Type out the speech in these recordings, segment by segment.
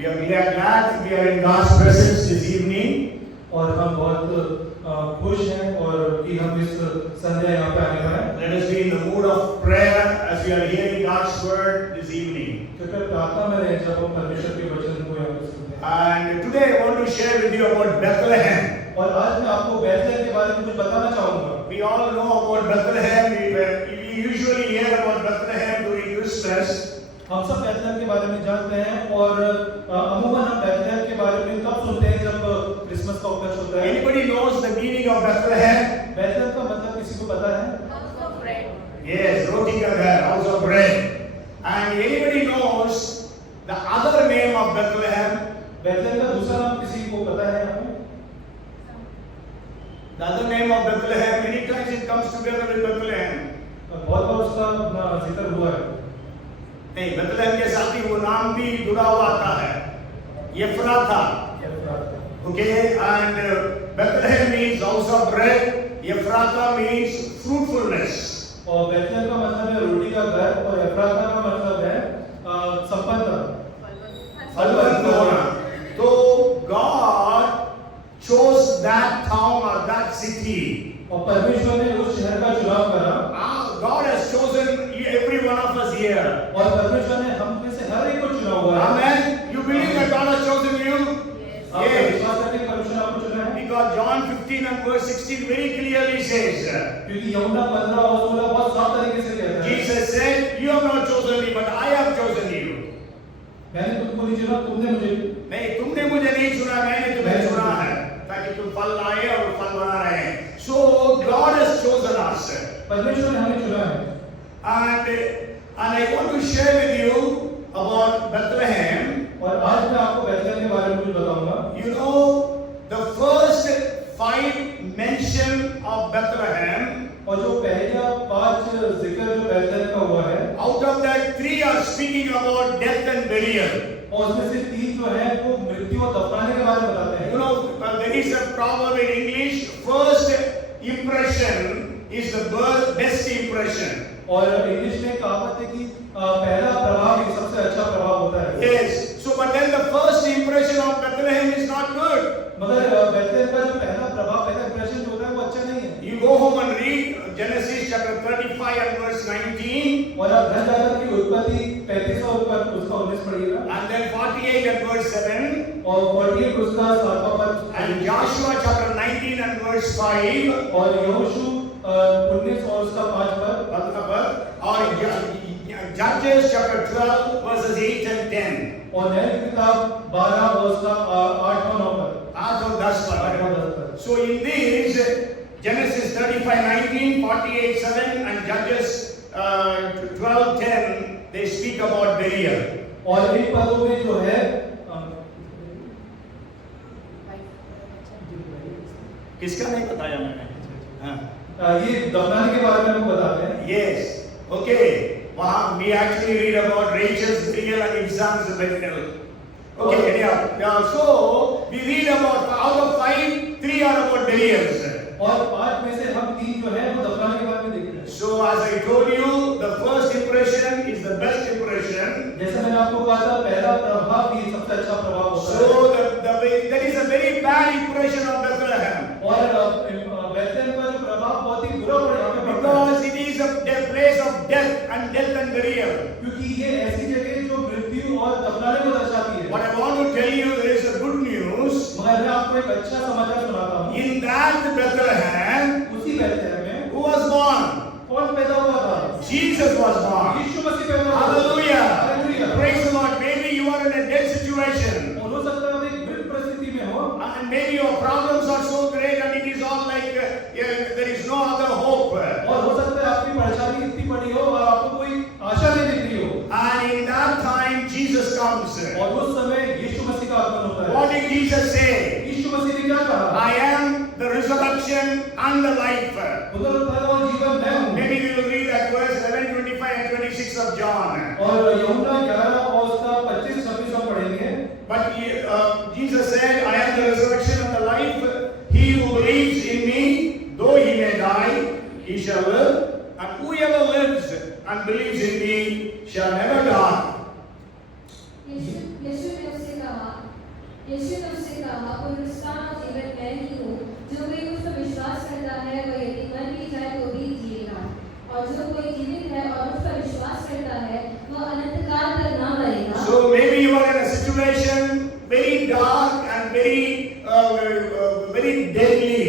We are glad we are in God's presence this evening. और हम बहुत खुश हैं और कि हम इस संध्या यहाँ पे आने वाले हैं। Let us be in the mood of prayer as we are hearing God's word this evening. कृपया प्रार्थना में रहें जब हम परमेश्वर के वचन को यहाँ पे सुनते हैं। And today I want to share with you about Bethlehem. और आज मैं आपको बैतलहम के बारे में कुछ बताना चाहूँगा। We all know about Bethlehem. We usually hear about Bethlehem during Christmas. हम सब बैतलहम के बारे में जानते हैं और अमूमन हम बैतलहम के बारे में तब सुनते हैं जब क्रिसमस का उपलक्ष्य होता है। Anybody knows the meaning of Bethlehem? बैतलहम का मतलब किसी को पता है? House of bread. Yes, roti ka ghar, house of bread. And anybody knows the other name of Bethlehem? बैतलहम का दूसरा नाम किसी को पता है आपको? The other name of Bethlehem, many times it comes together with Bethlehem. बहुत बार उसका जिक्र हुआ है। नहीं, Bethlehem के साथ ही वो नाम भी जुड़ा हुआ आता है, एफ्राता। Okay, and Bethlehem means house of bread, Ephrata means fruitfulness. और बैतलहम का मतलब है रोटी का घर और एफ्राता का मतलब है संपन्नता, फलवंत होना। तो God chose that town or that city. और परमेश्वर ने उस शहर का चुनाव करा। God has chosen every one of us here. और परमेश्वर ने हम में से हर एक को चुना हुआ है। Amen. You believe that God has chosen you? आप Yes. विश्वास करते हैं परमेश्वर आपको चुना है? Because John 15 and verse 16 very clearly says, क्योंकि यूहन्ना 15 और 16 बहुत साफ तरीके से कहता है। Jesus said, you have not chosen me, but I have chosen you. मैंने तुमको नहीं चुना, तुमने मुझे। नहीं, तुमने मुझे नहीं चुना, मैंने तुम्हें चुना है ताकि तुम फल लाए और फल बना रहे हैं। So God has chosen us. परमेश्वर ने हमें चुना है। And I want to share with you about Bethlehem. और आज मैं आपको बैतलहम के बारे में कुछ बताऊंगा। You know, the first 5 mention of Bethlehem, और जो पहला 5 जिक्र जो बैतलहम का हुआ है, out of that 3 are speaking about death and burial. और उसमें से 3 जो है वो मृत्यु और दफनाने के बारे में बताते हैं। You know, there is a proverb in English, first impression is the best impression. और इंग्लिश में कहावत है कि पहला प्रभाव ही सबसे अच्छा प्रभाव होता है। Yes. So, but then the first impression of Bethlehem is not good. मगर बैतलहम का जो पहला प्रभाव, पहला इंप्रेशन जो होता है वो अच्छा नहीं है। You go home and read Genesis chapter 35 and verse 19. और आप घर जाकर की उत्पत्ति 35 और उसका 19 पढ़िएगा। And then 48 and verse 7. और 48 उसका 7वां पद। And Joshua chapter 19 and verse 5. और यहोशू 19 और उसका 5 पद। और Judges chapter 12 verses 8 and 10. और न्याय की किताब 12 और उसका 8 और 9 पद। 8 और 10 पद. So in these Genesis 35:19, 48:7 and Judges 12:10 they speak about burial. और इन पदों में जो है किसका नहीं बताया मैंने? हाँ. ये दफनाने के बारे में हमको बताते हैं। Yes. Okay. Wow, we actually read about Rachel's burial and Isaacs burial. Okay, anyhow. So we read about out of 5, 3 are about burials. और 5 में से हम 3 जो है वो दफनाने के बारे में देख रहे हैं। So as I told you, the first impression is the best impression. जैसे मैंने आपको कहा था पहला प्रभाव ही सबसे अच्छा प्रभाव होता है। So there is a very bad impression of Bethlehem. और बैतलहम का जो प्रभाव बहुत ही बुरा पड़ा यहाँ पे पड़ता है। Because it is a place of death and burial. क्योंकि ये ऐसी जगह है जो मृत्यु और दफनाने को दर्शाती है। What I want to tell you, there is a good news. मगर मैं आपको एक अच्छा समाचार सुनाता हूँ। In that Bethlehem, उसी बैतलहम में who was born? कौन पैदा हुआ था? Jesus was born. यीशु मसीह पैदा हुआ। Hallelujah. Hallelujah. Praise the Lord. Maybe you are in a dead situation. और हो सकता है आप एक मृत परिस्थिति में हो। And maybe your problems are so great and it is all like there is no other hope. और हो सकता है आपकी परेशानी इतनी बड़ी हो और आपको कोई आशा नहीं दिख रही हो। And in that time Jesus comes. और उस समय यीशु मसीह का आगमन होता है। What did Jesus say? यीशु मसीह ने क्या कहा? I am the resurrection and the life. पुनरुत्थान और जीवन मैं हूँ। Maybe we will read that verse 11, 25 and 26 of John. और यूहन्ना 11 और उसका 25-26 हम पढ़ेंगे। But Jesus said, I am the resurrection and the life. He who believes in me, though he may die, he shall live. And whoever lives and believes in me shall never die. यीशु ने उससे कहा, यीशु ने उससे कहा, पुनरुत्थान और जीवन मैं ही हूँ। जो कोई मुझ पर विश्वास करता है वह यदि मर भी जाए तो भी जिएगा, और जो कोई जीवित है और मुझ पर विश्वास करता है वह अनंत काल तक न मरेगा। So maybe you are in a situation very dark and very deadly.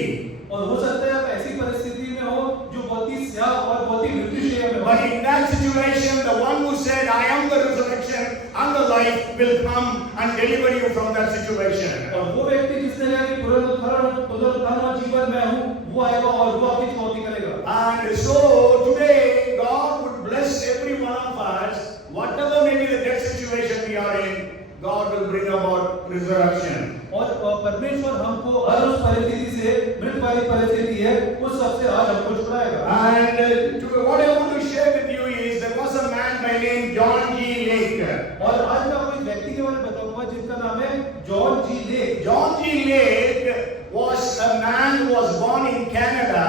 और हो सकता है आप ऐसी परिस्थिति में हो जो बहुत ही स्याह और बहुत ही मृत्युशैया में हो। But in that situation, the one who said, I am the resurrection and the life will come and deliver you from that situation. और वो व्यक्ति जिसने कहा कि पुनरुत्थान और जीवन मैं हूँ, वो आएगा और वो आपकी चुनौती करेगा। And so today, God would bless every one of us, whatever may be the death situation we are in, God will bring about resurrection. और परमेश्वर हमको हर उस परिस्थिति से, मृत वाली परिस्थिति है, उस सबसे आज हमको छुड़ाएगा। And what I want to share with you is there was a man by name John G. Lake. और आज मैं आपको एक व्यक्ति के बारे में बताऊंगा जिसका नाम है जॉन जी lake. John G. Lake was a man who was born in Canada.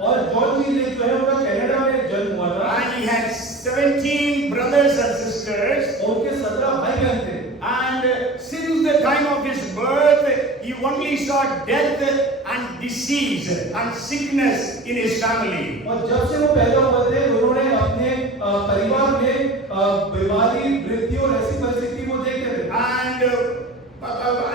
और जॉन जी लेक जो है उनका कनाडा में जन्म हुआ था। And he had 17 brothers and sisters. और उनके 17 भाई बहन थे। And since the time of his birth, he only saw death and disease and sickness in his family. और जब से वो पैदा हुए थे, उन्होंने अपने परिवार में बीमारी, मृत्यु और ऐसी परिस्थिति को देखते थे। And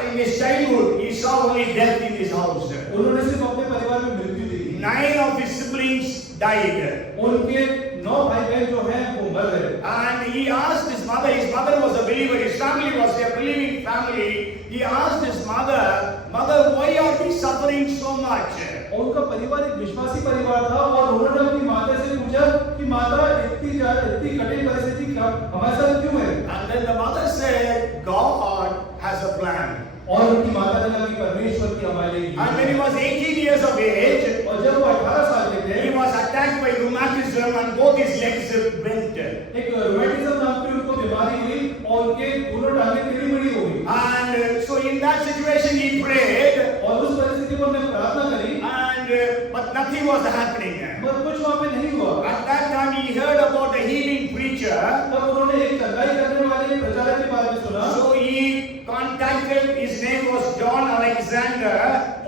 in his childhood, he saw only death in his house. उन्होंने सिर्फ अपने परिवार में मृत्यु देखी। 9 of his siblings died. उनके 9 भाई बहन जो हैं वो मर गए। And he asked his mother was a believer, his family was a believing family. He asked his mother, why are we suffering so much? और उनका परिवार एक विश्वासी परिवार था और उन्होंने अपनी माता से पूछा कि माता इतनी कठिन परिस्थिति क्या हमारे साथ क्यों है? And then the mother said, God has a plan. और उनकी माता ने कहा कि परमेश्वर की हमारे लिए। And when he was 18 years of age, और जब वो 18 साल के थे, he was attacked by rheumatism and both his legs bent. एक रूमेटिज्म नाम की उनको बीमारी हुई और उनके दोनों टांगें टेढ़ी-मेढ़ी हो गई। And so in that situation he prayed. और उस परिस्थिति में उन्होंने प्रार्थना करी। And but nothing was happening. पर कुछ वहाँ पे नहीं हुआ। At that time he heard about a healing preacher. तब उन्होंने एक चंगाई करने वाले प्रचारक के बारे में सुना। So he contacted. His name was John Alexander.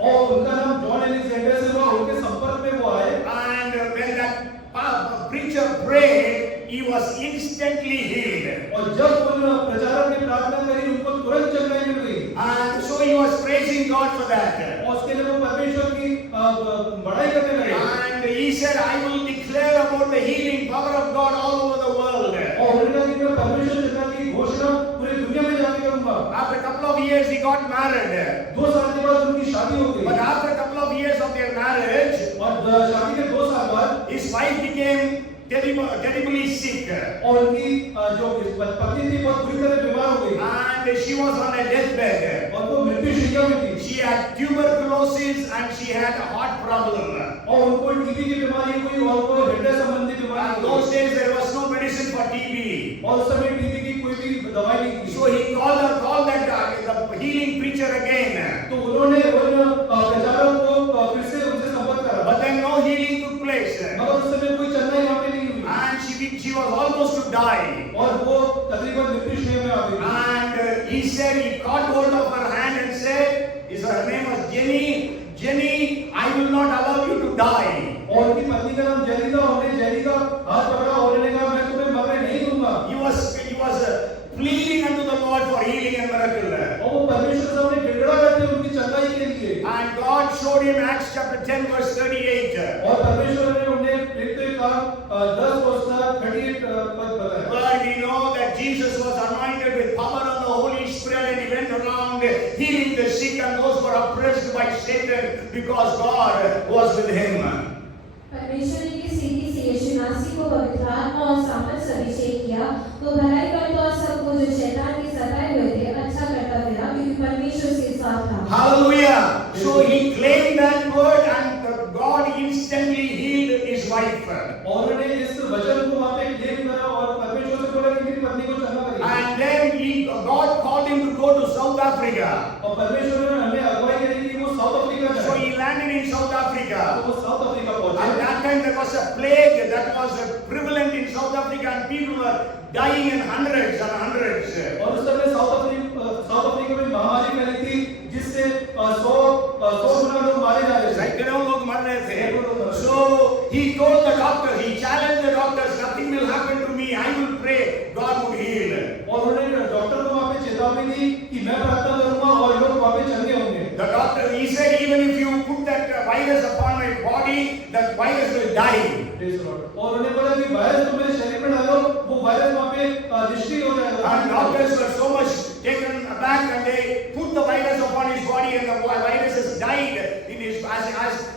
और उनका नाम जॉन अलेक्जेंडर से हुआ। उनके संपर्क में वो आए। And when that preacher prayed, he was instantly healed. और जब उन प्रचारक ने प्रार्थना करी, उनको तुरंत चंगाई मिल गई। And so he was praising God for that. और उसके लिए वो परमेश्वर की बड़ाई करने लगे। And he said, I will declare about the healing power of God all over the world. और उन्होंने कहा कि मैं परमेश्वर चंगा की घोषणा पूरी दुनिया में जाके करूंगा। After a couple of years, he got married. 2 साल के बाद उनकी शादी हो गई। But after a couple of years of their marriage, और शादी के 2 साल बाद his wife became terribly sick. और उनकी जो पत्नी थी बहुत बुरी तरह बीमार हो गई। And she was on a deathbed. और वो मृत्युशैया में थी। She had tuberculosis and she had a heart problem. और उनको टीबी की बीमारी हुई और वो हृदय संबंधी बीमारी And हुई। those days there was no medicine for TB. और उस समय टीबी की कोई भी दवाई नहीं थी। So he called the healing preacher again. तो उन्होंने उन प्रचारक को फिर से उनसे संपर्क करा। But then no healing took place. मगर उस समय कोई चंगाई वहाँ पे नहीं हुई। And she was almost to die. और वो तकरीबन मृत्युशैया में आ गई। And he said, he caught hold of her hand and said, her name was Jenny, I will not allow you to die. और उनकी पत्नी का नाम जेरी था। उन्होंने जेरी का हाथ पकड़ा और उन्होंने कहा मैं तुम्हें मरने नहीं दूंगा। He was pleading unto the Lord for healing and miracle. और वो परमेश्वर से अपने गिड़गिड़ा करते हुए उनकी चंगाई के लिए। And God showed him Acts chapter 10 verse 38. और परमेश्वर ने उन्हें प्रेरित का 10 वर्ष तक 38 पद बताया। But we know that Jesus was anointed with power of the Holy Spirit and he went around healing the sick and those who were oppressed by Satan because God was with him. परमेश्वर ने किस रीति से यीशु मसीह को पवित्र आत्मा और सामर्थ से अभिषेक किया, तो भलाई करता और सबको जो शैतान के सताए हुए थे अच्छा करता फिरा, क्योंकि परमेश्वर उसके साथ था। Hallelujah! So he claimed that word and God instantly healed his wife. और उन्होंने इस वचन को वहाँ पे क्लेम करा और परमेश्वर से बोला कि मेरी पत्नी को चंगा करिए। And then God called him to go to South Africa. और परमेश्वर ने हमें अगुवाई करी कि वो साउथ अफ्रीका जाए। So he landed in South Africa. तो वो साउथ अफ्रीका At पहुंचे। that time there was a plague that was prevalent in South Africa and people were dying in hundreds and hundreds. और उस समय south Africa में महामारी फैली थी virus upon my body, that virus will die. Praise the Lord. और उन्हें बोला कि वायरस तुम मेरे शरीर में डालो, वो वायरस वहाँ पे निष्क्रिय हो जाएगा। And doctors were so much taken aback and they put the virus upon his body, and the virus has died in his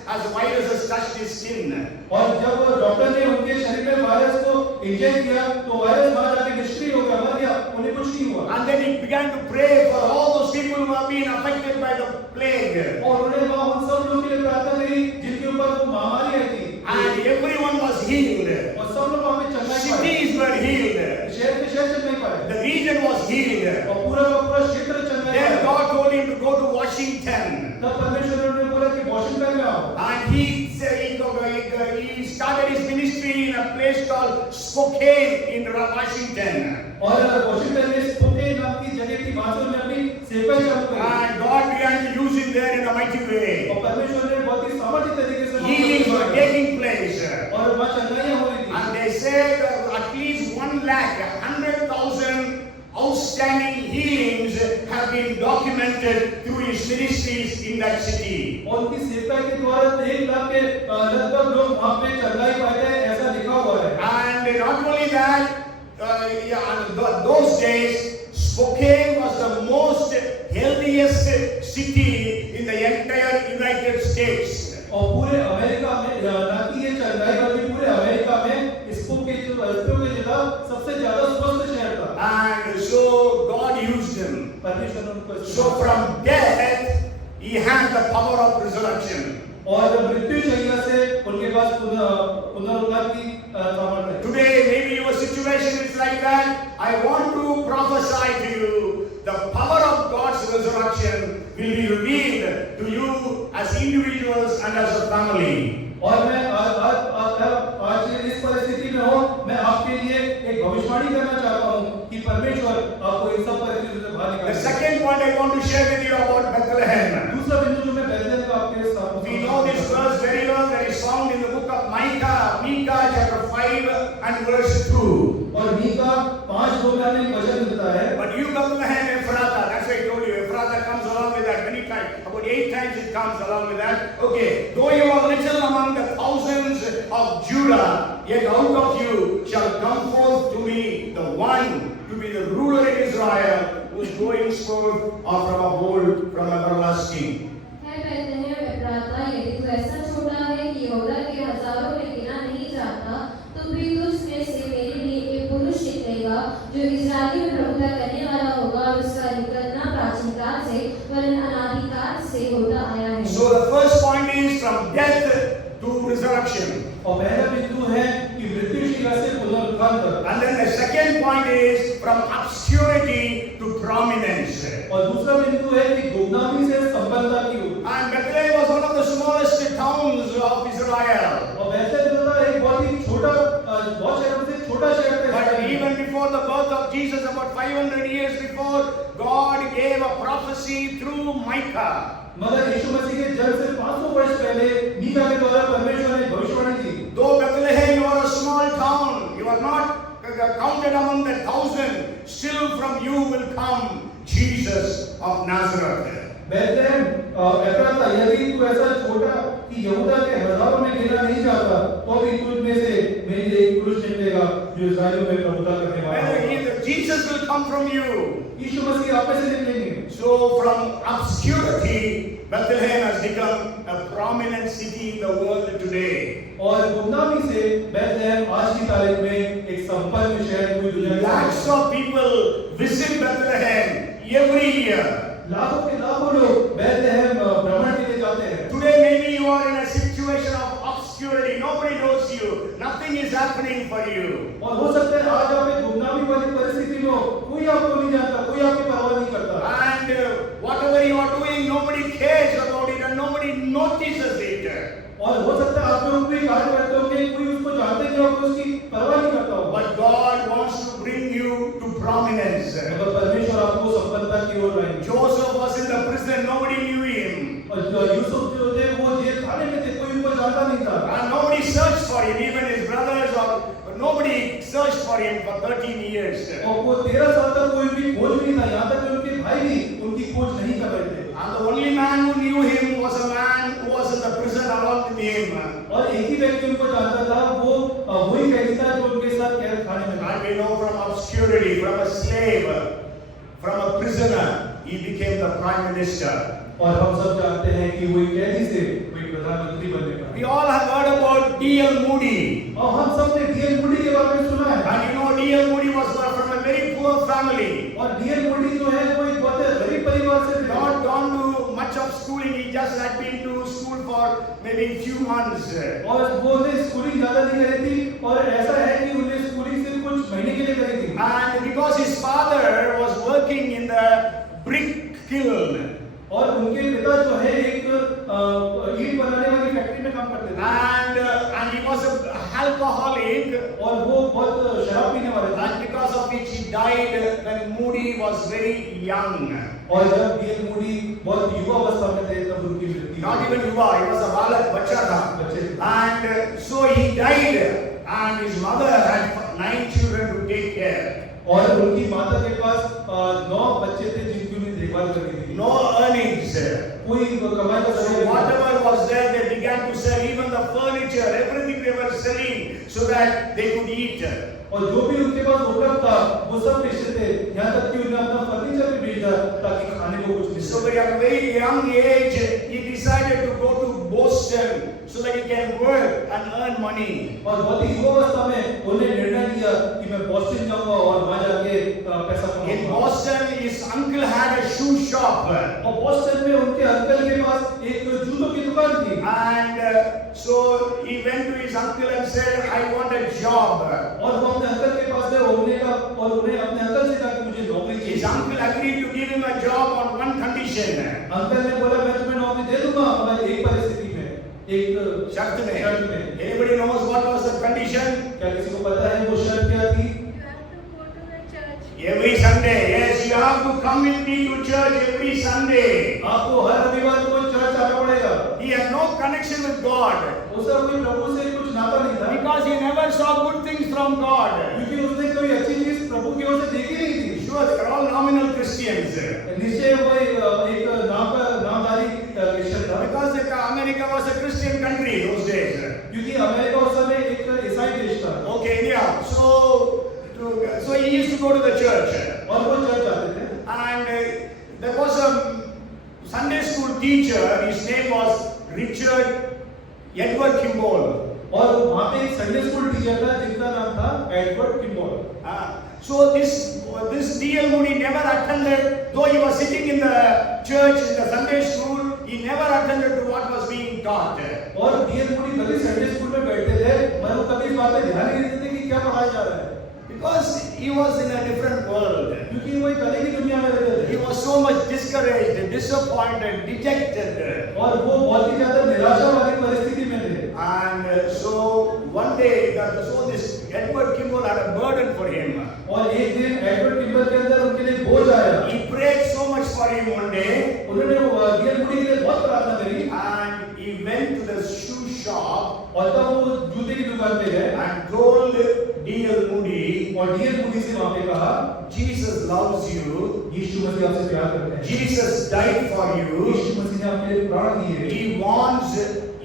as the virus has touched his skin. और जब डॉक्टर ने उनके शरीर में वायरस को इंजेक्ट किया तो वायरस वहां जाके निष्क्रिय हो गया, मर गया, उन्हें कुछ नहीं हुआ। And then he began to pray for all those people who have been affected by the plague. और उन्हें वहां उन सब लोगों के लिए प्रार्थना करी जिनके ऊपर वो महामारी आई थी। And everyone was healed. और सब लोग वहां पे चंगाई पाए। Cities were healed. शहर के शहर चंगाई पाए। The region was healed. और पूरा का पूरा क्षेत्र चंगाई Then पाए। God told him to go to Washington. तब परमेश्वर ने उन्हें बोला कि वॉशिंगटन में आओ। And he started his ministry in a place called Spokane in Washington. और वॉशिंगटन में स्पोकेन नाम की जगह थी, वहां से उन्होंने अपनी सेवा चालू करी। And God began to use him there in a mighty way. और परमेश्वर ने बहुत ही सामर्थ्य तरीके से Healings were taking place. और वहां चंगाइयां हो रही थी। And they said at least 1,100,000 outstanding healings have been documented through his ministries in that city. और उनकी सेवा के द्वारा 1 लाख के लगभग लोग वहां पे चंगाई पाए थे, ऐसा लिखा हुआ है। And not only that, those days Spokane was the most healthiest city in the entire United States. और पूरे अमेरिका में, ना कि ये चंगाई बल्कि पूरे अमेरिका में स्पोकेन जिला सबसे ज्यादा स्वस्थ शहर था। And so God used him. परमेश्वर ने उनको So from death he had the power of resurrection. और मृत्यु शैया से उनके पास पुनरुत्थान की सामर्थ्य है। Today maybe your situation is like that. I want to prophesy to you, the power of God's resurrection will be revealed to you as individuals and as a family. और मैं आज इस परिस्थिति में हो, मैं आपके लिए एक भविष्यवाणी करना चाहता हूँ कि परमेश्वर आपको इन सब परिस्थितियों से बाहर निकालेगा। The second point I want to share with you about Bethlehem. दूसरा बिंदु जो मैं बैतलहम का आपके साथ We know this verse very well, that is found in the book of Micah chapter 5 and verse 2. और मीका 5:2 में हमें वचन मिलता है। But you Bethlehem Ephrathah, that's why I told you, Ephrathah comes along with that many times, about 8 times it comes along with that. Okay, though you are little among the thousands of Judah, yet out of you shall come forth to me the one to be the ruler in Israel, whose goings forth are from of old, from everlasting. है बैतलहम एफ्राता, यदि तू ऐसा छोटा है कि यहूदा के हजारों में गिना नहीं जाता, तो भी तुझ में से मेरे लिए एक पुरुष निकलेगा जो इस्राएल में प्रभुता करने वाला होगा, और उसका निकलना प्राचीन काल से वरन अनादि काल से होता आया है। So the first point is from death to resurrection. और पहला बिंदु है कि मृत्यु शिला से पुनरुत्थान तक। And then the second point is from obscurity to prominence. और दूसरा बिंदु है कि गुमनामी से संपन्नता की ओर। And Bethlehem was one of the smallest towns of Israel. और बैतलहम एक बहुत ही छोटा, बहुत शहरों से छोटा शहर था। But even before the birth of Jesus, about 500 years before, God gave a prophecy through Micah. मगर यीशु मसीह के जन्म से 500 वर्ष पहले मीका के द्वारा परमेश्वर ने भविष्यवाणी की। Though Bethlehem, you are a small town, you are not counted among the 1,000, still from you will come Jesus of Nazareth. बैतलहम एफ्राता, यदि तू ऐसा छोटा कि यहूदा के हजारों में गिना नहीं जाता, तो भी तुझ में से मेरे लिए एक पुरुष निकलेगा जो इस्राएल में प्रभुता करने वाला होगा। Jesus will come from you. यीशु मसीह आप में से निकलेंगे। So from obscurity, Bethlehem has become a prominent city in the world today. और गुमनामी से बैतलहम आज की तारीख में एक संपन्न शहर पूरी दुनिया में। Lakhs of people visit Bethlehem every year. लाखों के लाखों लोग बैतलहम भ्रमण के लिए जाते हैं। Today maybe you are in a situation of obscurity. Nobody knows you. Nothing is happening for you. और हो सकता है आज आप एक गुमनामी वाली परिस्थिति में हो, कोई आपको नहीं जानता, कोई आपकी परवाह नहीं करता। And whatever you are doing, nobody cares about it and nobody notices it. और हो सकता है आप लोग कोई कार्य करते होंगे, कोई उसको जानते नहीं होगा, उसकी परवाह नहीं करता होगा। But God wants to bring you to prominence. मगर परमेश्वर आपको संपन्नता की ओर लाएंगे। Joseph was in the prison, nobody knew him. और यूसुफ जो थे वो जेल खाने में थे, कोई उनको जानता नहीं था। And nobody searched for him, even his brothers or nobody searched for him for 13 years. और वो 13 साल तक कोई भी खोज नहीं था, यहाँ तक कि उनके भाई भी उनकी खोज नहीं कर रहे थे। And the only man who knew him was a man who was in the prison along name. और एक ही व्यक्ति उनको जानता था, वो वही व्यक्ति था जो उनके साथ कैद खाने में था। And we know from obscurity, from a slave, from a prisoner, he became the prime minister. और हम सब जानते हैं कि वो एक कैदी से कोई प्रधानमंत्री बनने का। We all have heard about D.L. Moody. और हम सब ने डीएल मूडी के बारे में सुना है। And you know D.L. Moody was from a very poor family. और डीएल मूडी जो है वो एक बहुत गरीब परिवार से थे। Not gone to much of schooling, he just had been to school for maybe few months. और वो ने स्कूलिंग ज्यादा नहीं करी थी, और ऐसा है कि उन्हें स्कूलिंग सिर्फ कुछ महीने के लिए करी थी। And because his father was working in the brick kiln, और उनके पिता जो है एक ईंट बनाने वाली फैक्ट्री में काम करते थे। and he was an alcoholic, और वो बहुत शराब पीने वाले थे। and because of which he died when Moody was very young. और जब डीएल मूडी बहुत युवा अवस्था में थे तब उनकी मृत्यु Not even युवा, he was a बालक, बच्चा था. बच्चे थे। And so he died, and his mother had 9 children to take care. और उनकी माता के पास 9 बच्चे थे जिनकी उन्हें देखभाल करनी थी। No earnings. कोई कमाई का So साधन नहीं। whatever was there, they began to sell, even the furniture, everything they were selling, so that they could eat. और जो भी उनके पास उपलब्ध था वो सब बेचते थे, यहाँ तक कि उन्हें अपना फर्नीचर भी बेचा ताकि खाने को कुछ मिल So सके। at a very young age, he decided to go to Boston so that he can work and earn money. और बहुत ही युवा अवस्था में उन्हें निर्णय लिया कि मैं बॉस्टन जाऊंगा और वहां जाके पैसा In कमाऊंगा। Boston, his uncle had a shoe shop. और बॉस्टन में उनके अंकल के पास एक जूतों की दुकान थी। And so he went to his uncle and said, I want a job. और वो अपने अंकल के पास गए और उन्हें अपने अंकल से कहा कि मुझे नौकरी His चाहिए। uncle agreed to give him a job on one condition. Uncle ने बोला मैं तुम्हें नौकरी दे दूंगा मगर एक परिस्थिति में, एक शर्त में. शर्त में। Anybody knows what was the condition? क्या किसी को पता है वो शर्त क्या थी? Every Sunday, yes, you have to come with me to church every Sunday. आपको हर रविवार को चर्च आना पड़ेगा। He had no connection with God उसका कोई प्रभु से कुछ नाता नहीं था, because he never saw good things from God. क्योंकि उसने कोई अच्छी चीज प्रभु की ओर से देखी नहीं थी। Sure, they are all nominal Christians. निश्चय वो एक नामधारी क्रिश्चियन था, Because America was a Christian country those days. क्योंकि अमेरिका उस समय एक ईसाई देश था। Okay, anyhow, so he used to go to the church. और वो चर्च आते थे। And there was a Sunday school teacher, his name was Richard Edward Kimball. और वहाँ पे एक संडे स्कूल टीचर था जिसका नाम था Edward Kimball. So this D.L. Moody never attended, though he was sitting in the church in the Sunday school, he never attended to what was being taught. और DL Moody भले Sunday school में बैठते थे मगर वो कभी इस बात पे ध्यान नहीं देते थे कि क्या पढ़ाया जा रहा है, Because he was in a different world. क्योंकि वो एक अलग ही दुनिया में रहते He थे was so much discouraged, disappointed, dejected. और वो बहुत ही ज्यादा निराशा वाली परिस्थिति में थे। And so one day, so this Edward Kimball had a burden for him. और एक दिन एडवर्ड किम्बल के अंदर उनके लिए बोझ आया। He prayed so much for him one day. उन्होंने डीएल मूडी के लिए बहुत प्रार्थना करी And he went to the shoe shop और तब वो जूते की दुकान पे गए and told D.L. Moody, और डीएल मूडी से वहाँ पे कहा Jesus loves you. यीशु मसीह आपसे प्यार करते हैं, Jesus died for you. यीशु मसीह ने आपके लिए प्राण दिए, He wants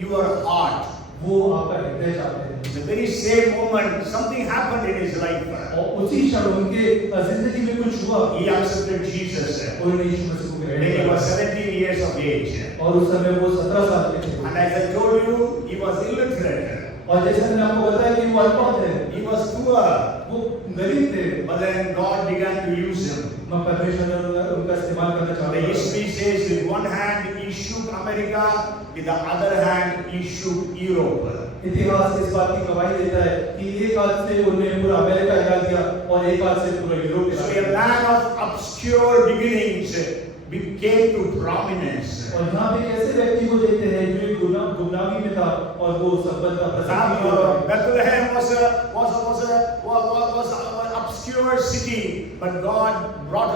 your heart. वो आपका हृदय चाहते हैं। The very same moment, something happened in his life. और उसी क्षण उनके जिंदगी में कुछ हुआ, He accepted Jesus उन्होंने यीशु मसीह को when he ग्रहण was किया 17 years of age. और उस समय वो 17 साल के थे। And as I told you, he was illiterate. और जैसे मैंने आपको बताया कि वो अल्पमत थे, He was poor. वो गरीब थे, But then God began to use him. परमेश्वर ने उनका इस्तेमाल करना The चाहता था। history says with one hand he shook America, with the other hand he shook Europe. इतिहास इस बात की गवाही देता है कि एक हाथ से उन्हें पूरा अमेरिका हिला दिया और एक हाथ से पूरा यूरोप So हिला a दिया। man of obscure beginnings came to prominence. और यहाँ पे कैसे व्यक्ति को देखते हैं जो एक गुलामी में था और वो संबंध का प्रसंग हुआ। Bethlehem was an obscure city, but God brought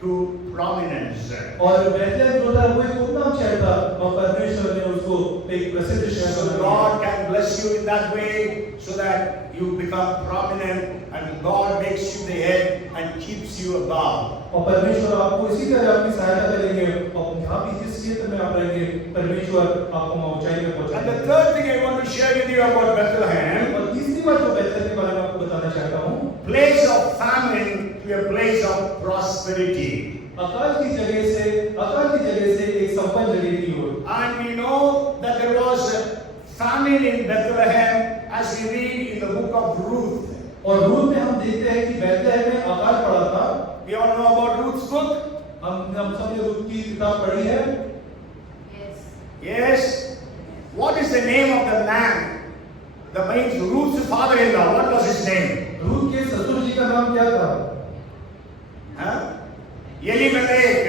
to prominence. और बेथलेहम जो था वो एक उपनाम शहर था और परमेश्वर ने उसको एक प्रसिद्ध शहर So बना दिया। God can bless you in that way so that you become prominent and God makes you the head and keeps you above. और परमेश्वर आपको इसी तरह आपकी सहायता करेंगे और जहाँ भी जिस क्षेत्र में आप रहेंगे परमेश्वर आपको ऊंचाई में And the पहुंचाएंगे। third thing I want to share with you about Bethlehem, और तीसरी बात जो बेथलेहम के बारे में आपको बताना चाहता हूँ, place of famine to a place of prosperity. अकाल की जगह से एक संपन्न जगह की ओर। And we know that there was a famine in Bethlehem as we read in the book of Ruth. और रूत में हम देखते हैं कि बेथलेहम में अकाल पड़ा था। We all know about Ruth's book. हम सब ने रूत की किताब पढ़ी है। Yes. What is the name of the man? The means Ruth's father-in-law. What was his name? Ruth के ससुर जी का नाम क्या था? Huh? Elimelech.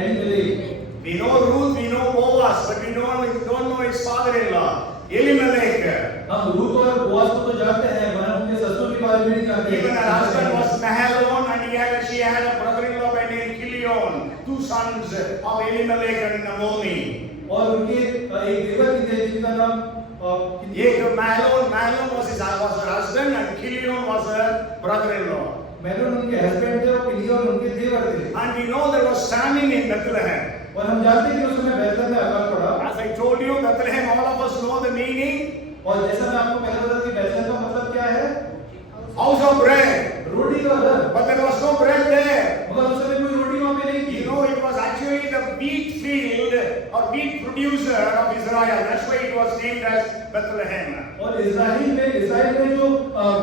Elimelech. We know Ruth, we know Boaz, but we don't know his father-in-law. Elimelech. हम रूत और बोआज को तो जानते हैं, मगर उनके ससुर के बारे में नहीं जानते। Even her husband was Mahlon, and she had a brother-in-law by name Chilion, two sons of Elimelech and Naomi. और उनके एक देवर भी थे जिनका नाम Mahlon was her husband, and Chilion was her brother-in-law. Malone उनके हस्बैंड थे और किलियोन उनके देवर थे। And we know there was famine in Bethlehem. और हम जानते हैं कि उस समय बेथलेहम में अकाल पड़ा। As I told you, Bethlehem, all of us know the meaning. और जैसा मैं आपको पहले बताया कि बेथलेहम का मतलब क्या है? House of bread. रोटी का घर। But there was no bread there. मगर उस समय कोई रोटी वहाँ पे नहीं थी। You know, it was actually the wheat field or wheat producer of Israel. That's why it was named as Bethlehem. और इस्राएल में जो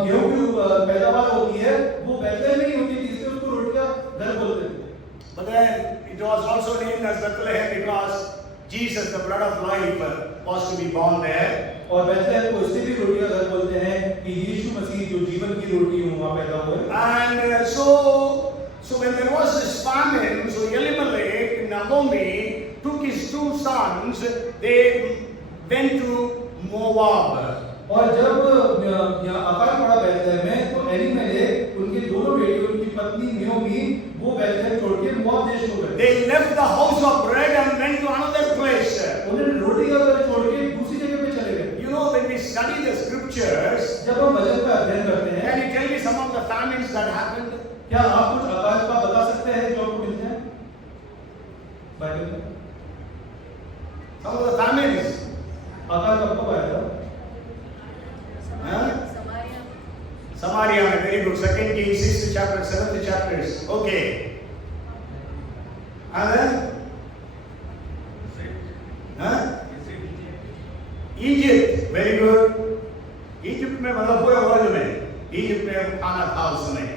गेहूं की पैदावार होती है वो बेथलेहम में ही होती थी, इसलिए उसको रोटी का घर बोलते थे। But then it was also named as Bethlehem because Jesus, the bread of life, was to be born there. और बेथलेहम को इसलिए भी रोटी का घर बोलते हैं कि यीशु मसीह जो जीवन की रोटी है वहाँ पैदा हुए। And so when there was this famine, so Elimelech, Naomi took his two sons. They went to Moab. और जब यहाँ अकाल पड़ा बेथलेहम में तो एलीमेलेक उनके दोनों बेटे उनकी पत्नी नयोमी वो बेथलेहम छोड़ के मोआब देश को गए। They left the house of bread and went to another place. उन्होंने रोटी का घर छोड़ के दूसरी जगह पे चले गए। You know, when we study the scriptures, जब हम वचन का अध्ययन करते हैं, can you tell me some of the famines that happened? क्या आप कुछ अकाल का बता सकते हैं जो आपको मिलते हैं बाइबल में? Some of the famines. अकाल कब आया था? Huh? Samaria, very good. 2 Kings, 6th chapter, 7th chapters. Okay. And then? Huh? Egypt, very good. Egypt में मतलब पूरे वर्ल्ड में Egypt में खाना था उस समय.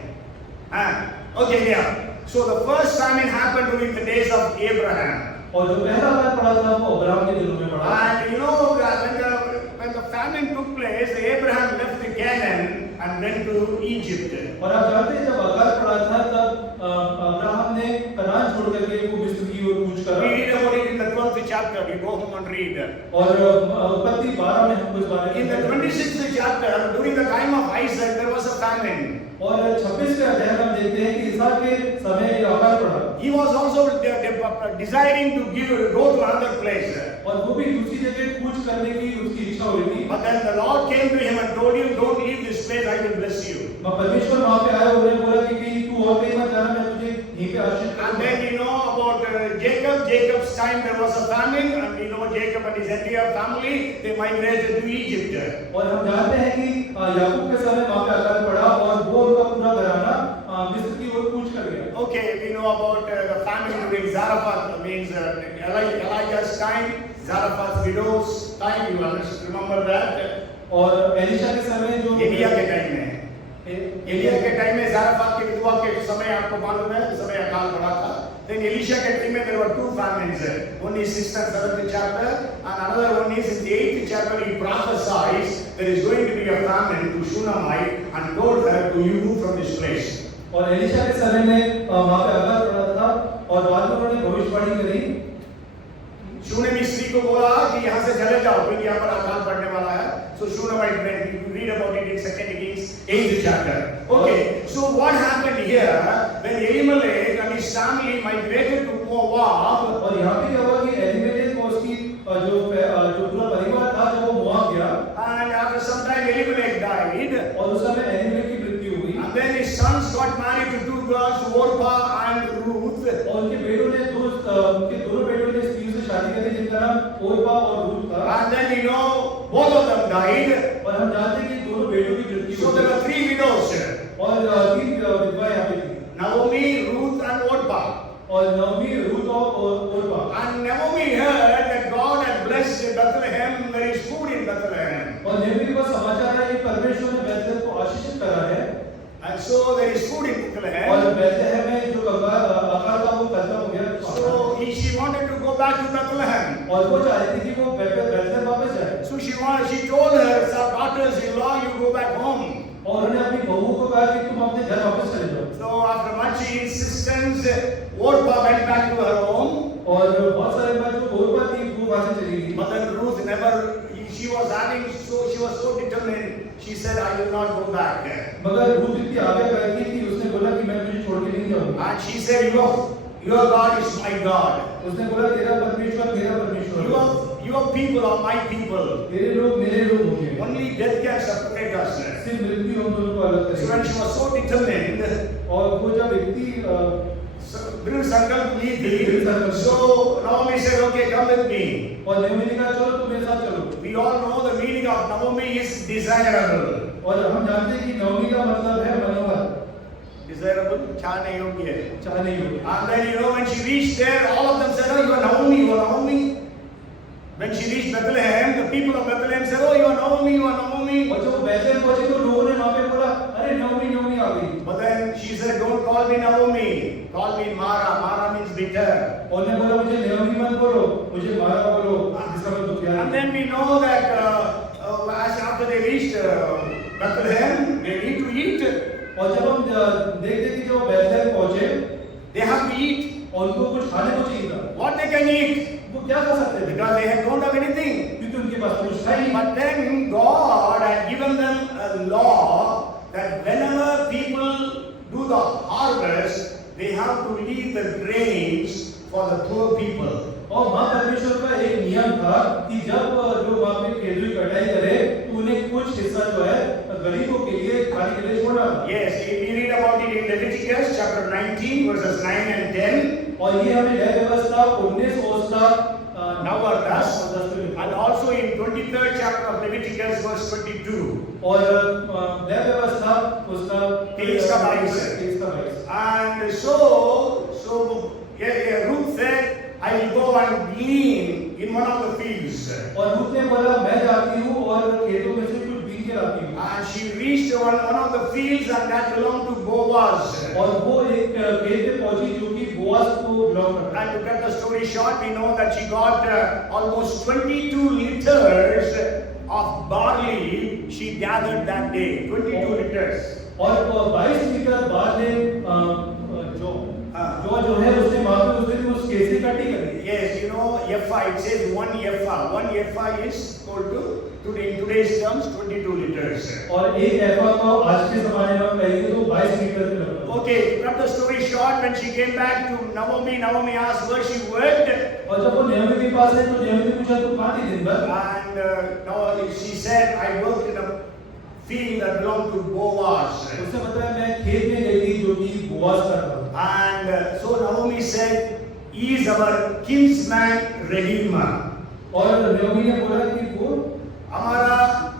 Okay, yeah. So the first famine happened during the days of Abraham. और जो पहला अकाल पड़ा था वो अब्राहम के दिनों में पड़ा। And you know, when the famine took place, Abraham left Canaan and went to Egypt. और आप जानते हैं जब अकाल पड़ा था तब अब्राहम ने कनान छोड़ करके वो मिस्र की ओर कूच करा। We read about it in the 12th chapter. We go home and read. और उत्पत्ति 12 में हम कुछ बारे In the 26th chapter, during the time of Isaac, there was a famine. और 26 के अध्याय में हम देखते हैं कि इसहाक के समय ये अकाल पड़ा। He was also desiring to go to another place. और वो भी दूसरी जगह कूच करने की उसकी इच्छा हुई थी। But then the Lord came to him and told him, "Don't leave this place. I will bless you." परमेश्वर वहाँ पे आया और उन्हें बोला कि तू और कहीं मत जाना, मैं तुझे यहीं पे आशीष And करूँगा। then you know about Jacob. Jacob's time there was a famine, and we know Jacob and his entire family they migrated to Egypt. और हम जानते हैं कि याकूब के समय वहाँ पे अकाल पड़ा और वो उनका पूरा घराना मिस्र की ओर कूच कर गया। Okay, we know about the famine during Zarephath, means Elijah's time, Zarephath's widow's time. You must remember that. और एलिशा के समय जो एलिया के टाइम में एलिया के टाइम में ज़ारफात के विधवा के समय आपको मालूम है उस समय अकाल पड़ा था. Then Elisha के टाइम में there were two famines. One is 6th and 7th chapter, and another one is in the 8th chapter. He prophesies there is going to be a famine to Shunammite and told her to you move from this place. और एलिशा के समय में वहाँ पे अकाल पड़ा था और बाद में उन्होंने भविष्यवाणी करी. शूनेमी स्त्री को बोला कि यहाँ से चले जाओ क्योंकि यहाँ पर अकाल पड़ने वाला है. So Shunammite went. You read about it in 2 Kings 8th chapter. Okay. So what happened here when Elimelech and his son family migrated to Moab, और यहाँ पे क्या हुआ कि एलीमेलेक और उसकी जो पूरा परिवार था जब वो मोआब गया and after some time Elimelech died, और उस समय एलीमेलेक की मृत्यु हुई and then his sons got married to two girls, Orpah and Ruth. और उनके बेटों ने उनके दोनों बेटों ने स्त्रियों से शादी करी जिनका नाम ओरपा और रूत था And then we know both of them died. और हम जानते हैं कि दोनों बेटों की मृत्यु So हो there गई were three widows, और तीन विधवा यहाँ पे थी Naomi, Ruth and Orpah. और नवमी रूत और Orpa And Naomi heard that God had blessed Bethlehem, there is food in Bethlehem. और नेमी के पास समाचार है कि परमेश्वर ने बैतलहम को आशीषित करा है And so there is food in और Bethlehem. बैतलहम में जो आकार था वो खत्म हो गया So she wanted to go back to Bethlehem. और वो चाह रही थी कि वो बैतलहम वापस जाए So she told her daughters-in-law, you go back home. और उन्होंने अपनी बहू को कहा कि तुम अपने घर वापस चले जाओ So after much insistence, Orpah went back to her home. और बहुत सारे बार जो ओरपा थी वो वहां से चली गई But then Ruth never, she was so determined. She said, I will not go back. मगर रूत इतनी आगे गई थी कि उसने बोला कि मैं तुझे छोड़ के नहीं जाऊंगा And she said, your God is my God. उसने बोला तेरा परमेश्वर मेरा परमेश्वर Your people are my people. तेरे लोग मेरे लोग होंगे Only death can separate us. सिर्फ मृत्यु हम दोनों को अलग So when करेगी she was so determined, और वो जब व्यक्ति दृढ़ संकल्प ली थी, so Naomi said, okay, come with me. और नेमी ने कहा चलो तुम मेरे साथ चलो We all know the meaning of Naomi is desirable. और हम जानते हैं कि नवमी का मतलब है मनोहर Desirable, चाहने योग्य. चाहने योग्य And then when she reached there, all of them said, oh, you are Naomi, you are Naomi. When she reached Bethlehem, the people of Bethlehem said, oh, you are Naomi, you are Naomi. और जब वो बैतलहम पहुंची तो लोगों ने वहां पे बोला अरे नवमी नवमी आ गई But then she said, don't call me Naomi, call me Mara. Mara means bitter. और ने बोला मुझे नवमी मत बोलो मुझे मारा बोलो जिसका मतलब दुखियारी And then we know that as after they reached Bethlehem, they need to eat. और जब हम देखते हैं कि जब वो बैतलहम पहुंचे They have to eat. और उनको कुछ खाने को चाहिए था What they can eat? वो क्या खा सकते थे Because they don't have anything. क्योंकि उनके पास कुछ था ही नहीं But then God had given them a law that whenever people do the harvest, they have to leave the grains for the poor people. और वहाँ परमेश्वर का एक नियम था कि जब लोग वहाँ पे खेतों की कटाई करे तो उन्हें कुछ हिस्सा जो है गरीबों के लिए खाने के लिए छोड़ना था Yes, we read about it in Leviticus chapter 19 verses 9 and 10. और ये हमें न्याय व्यवस्था 19 और उसका 9 और 10 में मिलता है। and also in 23rd chapter of Leviticus verse 22. और न्याय व्यवस्था उसका 23 का 22 है। 23 का 22 And so Ruth said, I will go and glean in one of the fields. और रूत ने बोला मैं जाती हूँ और खेतों में से कुछ बीज के लाती हूँ And she reached one of the fields and that belonged to Boaz. और वो एक खेत में पहुंची जो कि बोआज को बिलोंग करता है And to cut the story short, we know that she got almost 22 liters of barley she gathered that day. 22 liters. और 22 लीटर बारले जो है उसने वहां पे उस दिन उस केसरी इकट्ठी करी Yes, you know, Ephah, it says 1 Ephah. 1 Ephah is equal to, in today's terms, 22 liters. और एक एफा को आज के जमाने में कहेंगे तो 22 लीटर के लगभग Okay, to cut the story short, when she came back to Naomi, Naomi asked where she worked. और जब वो नेमी के पास है तो नेमी ने पूछा तो कहाँ थी दिन भर And no, she said, I worked in a field that belonged to Boaz. उसने बताया मैं खेत में गई थी जो कि बोआज का था And so Naomi said, he is our kinsman redeemer. और नेमी ने बोला कि वो हमारा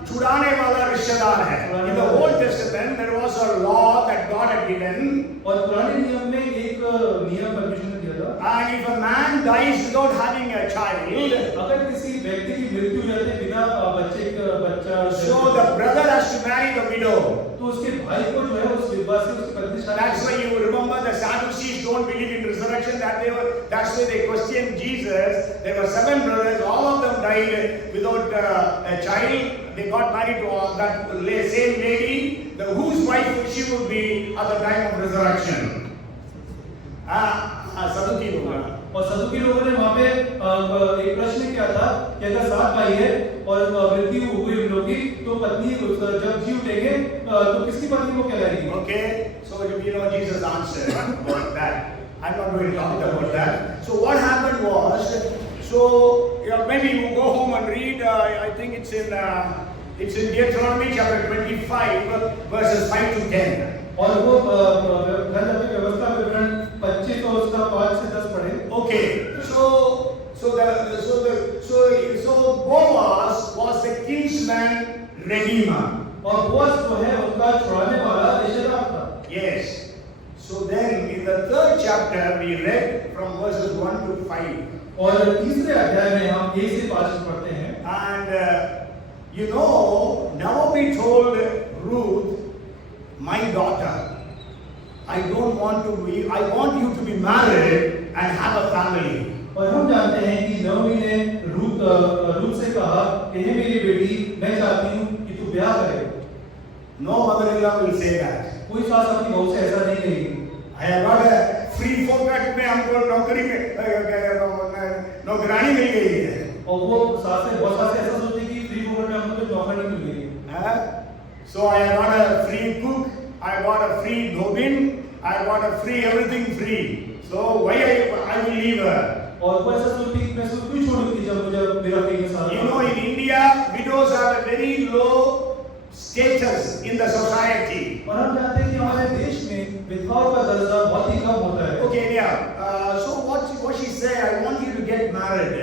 छुड़ाने वाला रिश्तेदार है. In the Old Testament, there was a law that God had given. और पुराने नियम में एक नियम परमेश्वर ने दिया था And if a man dies without having a child, अगर किसी व्यक्ति की मृत्यु हो जाती है बिना बच्चा so the brother has to marry the widow. तो उसके भाई को जो है उस विधवा से उसकी पत्नी शादी That's why you remember the Sadducees don't believe in resurrection. That's why they questioned Jesus. There were 7 brothers. All of them died without a child. They got married to that same lady, whose wife she would be at the time of resurrection. सदुकी लोग और सदुकी लोगों ने वहाँ पे एक प्रश्न किया था कि अगर 7 भाई है और मृत्यु हुई उन लोगों की तो पत्नी जब जी उठेंगे तो किसकी पत्नी को कहलाएगी Okay, so you know Jesus answered about that. I'm not going to talk about that. So what happened was, maybe you go home and read. I think it's in Deuteronomy chapter 25, verses 5 to 10. और वो घर जाके व्यवस्था विवरण 25 और उसका 5 से 10 पढ़े. Okay, so Boaz was the kinsman redeemer. और बोअज जो है उनका छुड़ाने वाला रिश्तेदार था. Yes. So then in the third chapter we read from verses 1 to 5. और तीसरे अध्याय में हम 1 से 5 पढ़ते हैं. And Naomi told Ruth, my daughter, I want you to be married and have a family. और हम जानते हैं कि नओमी ने रूत से कहा कि हे मेरी बेटी, मैं चाहती हूँ कि तू ब्याह करे. No mother-in-law will say that. कोई सास अपनी बहू से ऐसा नहीं कहेगी. I have got a free focus में हमको नौकरी में नौकरानी मिल गई है. और वो सास ऐसा सोचती कि फ्री फोकट में हमको तो नौकरी मिल गई है. So I have got a free cook, I got a free dhobin, I got a free everything free. So why I will leave her? और वो ऐसा सोचती कि मैं सब कुछ छोड़ूंगी जब मुझे मेरा फ्री के साथ. In India, widows have a very low status in the society. और हम जानते हैं कि हमारे देश में विधवाओं का दर्जा बहुत ही कम होता है. Okay, so what she said, I want you to get married.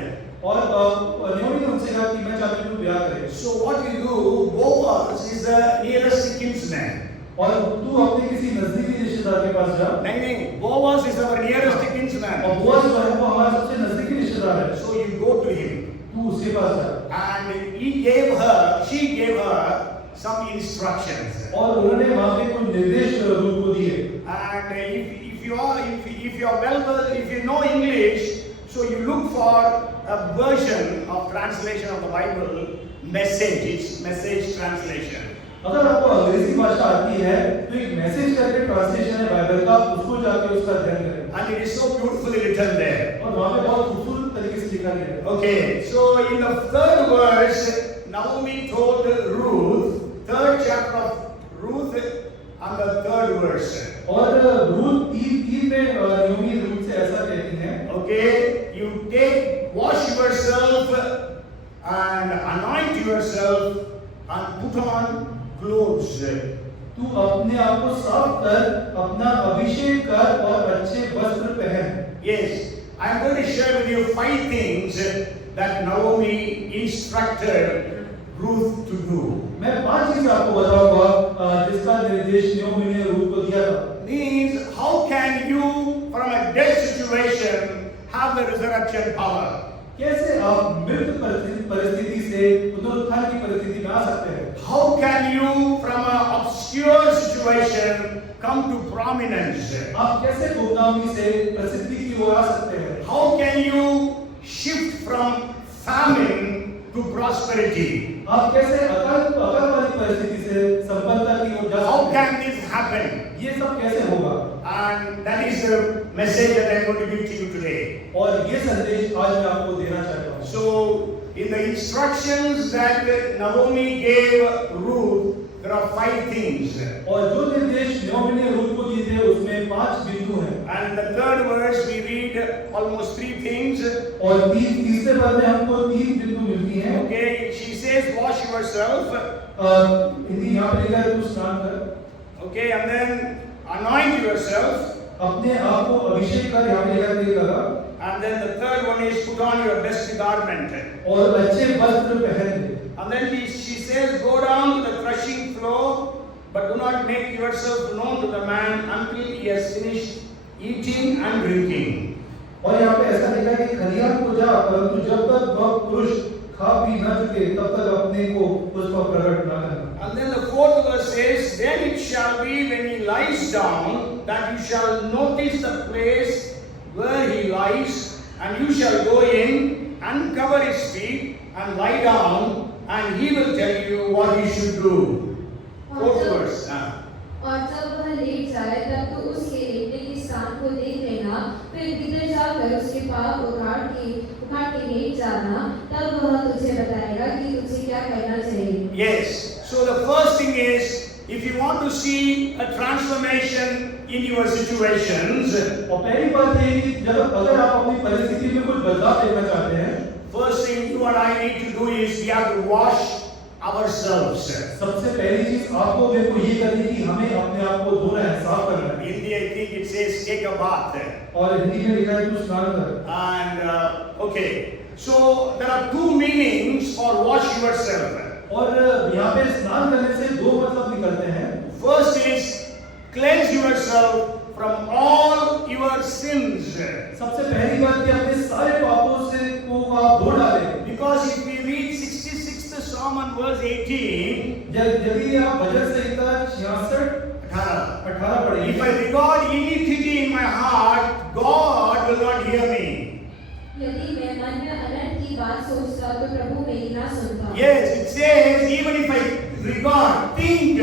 और नओमी ने उनसे कहा कि मैं चाहती हूँ ब्याह करे. So what you do, Boaz is the nearest kinsman. और तू अपने किसी नजदीकी रिश्तेदार के पास जा. नहीं, Boaz is our nearest kinsman. और बोअज जो है वो हमारा सबसे नजदीकी रिश्तेदार है. So you go to him. तू उसके पास जा. And she gave her some instructions. और उन्होंने वहाँ पे कुछ निर्देश रूप को दिए. And if you know English, so you look for a version of translation of the Bible, message translation. अगर आपको अंग्रेजी भाषा आती है तो एक मैसेज करके ट्रांसलेशन है बाइबल का, उसको जाके उसका अध्ययन करें. And it is so beautifully written there. और वहाँ पे बहुत खूबसूरत तरीके से लिखा गया है. Okay, so in the third verse, Naomi told Ruth, third chapter of Ruth, and the third verse. और रूथ 3 में नओमी रूथ से ऐसा कहती है. Okay, you wash yourself and anoint yourself and put on clothes. तू अपने आप को साफ कर, अपना अभिषेक कर और अच्छे वस्त्र पहन. Yes, I am going to share with you 5 things that Naomi instructed Ruth to do. मैं 5 चीज आपको बताऊंगा जिसका निर्देश नओमी ने रूथ को दिया था. Means how can you from a dead situation have the resurrection power? कैसे आप मृत परिस्थिति से पुनरुत्थान की परिस्थिति में आ सकते हैं? How can you from an obscure situation come to prominence? आप कैसे गुमनामी से प्रसिद्धि की ओर आ सकते हैं? How can you shift from famine to prosperity? आप कैसे अकाल वाली परिस्थिति से संपन्नता की ओर जा How सकते हैं? can this happen? ये सब कैसे होगा? And that is the message that I am going to give to you today. और ये संदेश आज मैं आपको देना चाहता हूँ. So, in the instructions that Naomi gave Ruth, there are 5 things. और जो निर्देश नओमी ने रूथ को दिए थे उसमें 5 बिंदु हैं. And in the third verse we read almost 3 things. और तीसरे पद में हमको 3 बिंदु मिलती हैं. Okay, she says wash yourself. Hindi यहाँ पे लिखा है तू स्नान कर. Okay, and then anoint yourself. अपने आप को अभिषेक कर, यहाँ पे लिखा है. And then the third one is put on your best garment. और अच्छे वस्त्र पहन ले. And then she says go down to the threshing floor, but do not make yourself known to the man until he has finished eating and drinking. और यहाँ पे ऐसा लिखा है कि खलिहान को जा, परंतु जब तक वह पुरुष खा पी न चुके तब तक अपने को उस पर प्रकट न करना. And then the fourth verse says, then it shall be when he lies down that you shall notice the place where he lies, and you shall go in, uncover his feet, and lie down, and he will tell you what you should do. Fourth verse. और जब वह लेट जाए तब तो उसके लेटने के स्थान को देख लेना, फिर भीतर जाकर उसके पाँव उखाड़ के लेट जाना, तब वह तुझे बताएगा कि तुझे क्या करना चाहिए. Yes. So the first thing is, if you want to see a transformation in your situations, और पहली बात ये है कि जब अगर आप अपनी परिस्थिति में कुछ बदलाव देखना चाहते हैं, first thing you and I need to do is we have to wash ourselves. सबसे पहली चीज आपको मेरे को ये करनी है कि हमें अपने आप को धोना है, साफ करना है। In Hindi, I think it says take a bath. और हिंदी में लिखा है तू स्नान कर। And okay, so there are two meanings for wash yourself. और यहाँ पे स्नान करने से दो मतलब निकलते हैं। First is cleanse yourself from all your sins. सबसे पहली बात कि अपने सारे पापों से को आप धो डालें। Because if we read 66th Psalm and verse 18, यदि आप भजन संहिता 18 पढ़ेंगे, if I regard iniquity in my heart, God will not hear me. यदि मैं मन में अनर्थ की बात सोचता तो प्रभु मेरी ना सुनता। Yes, it says even if I regard, think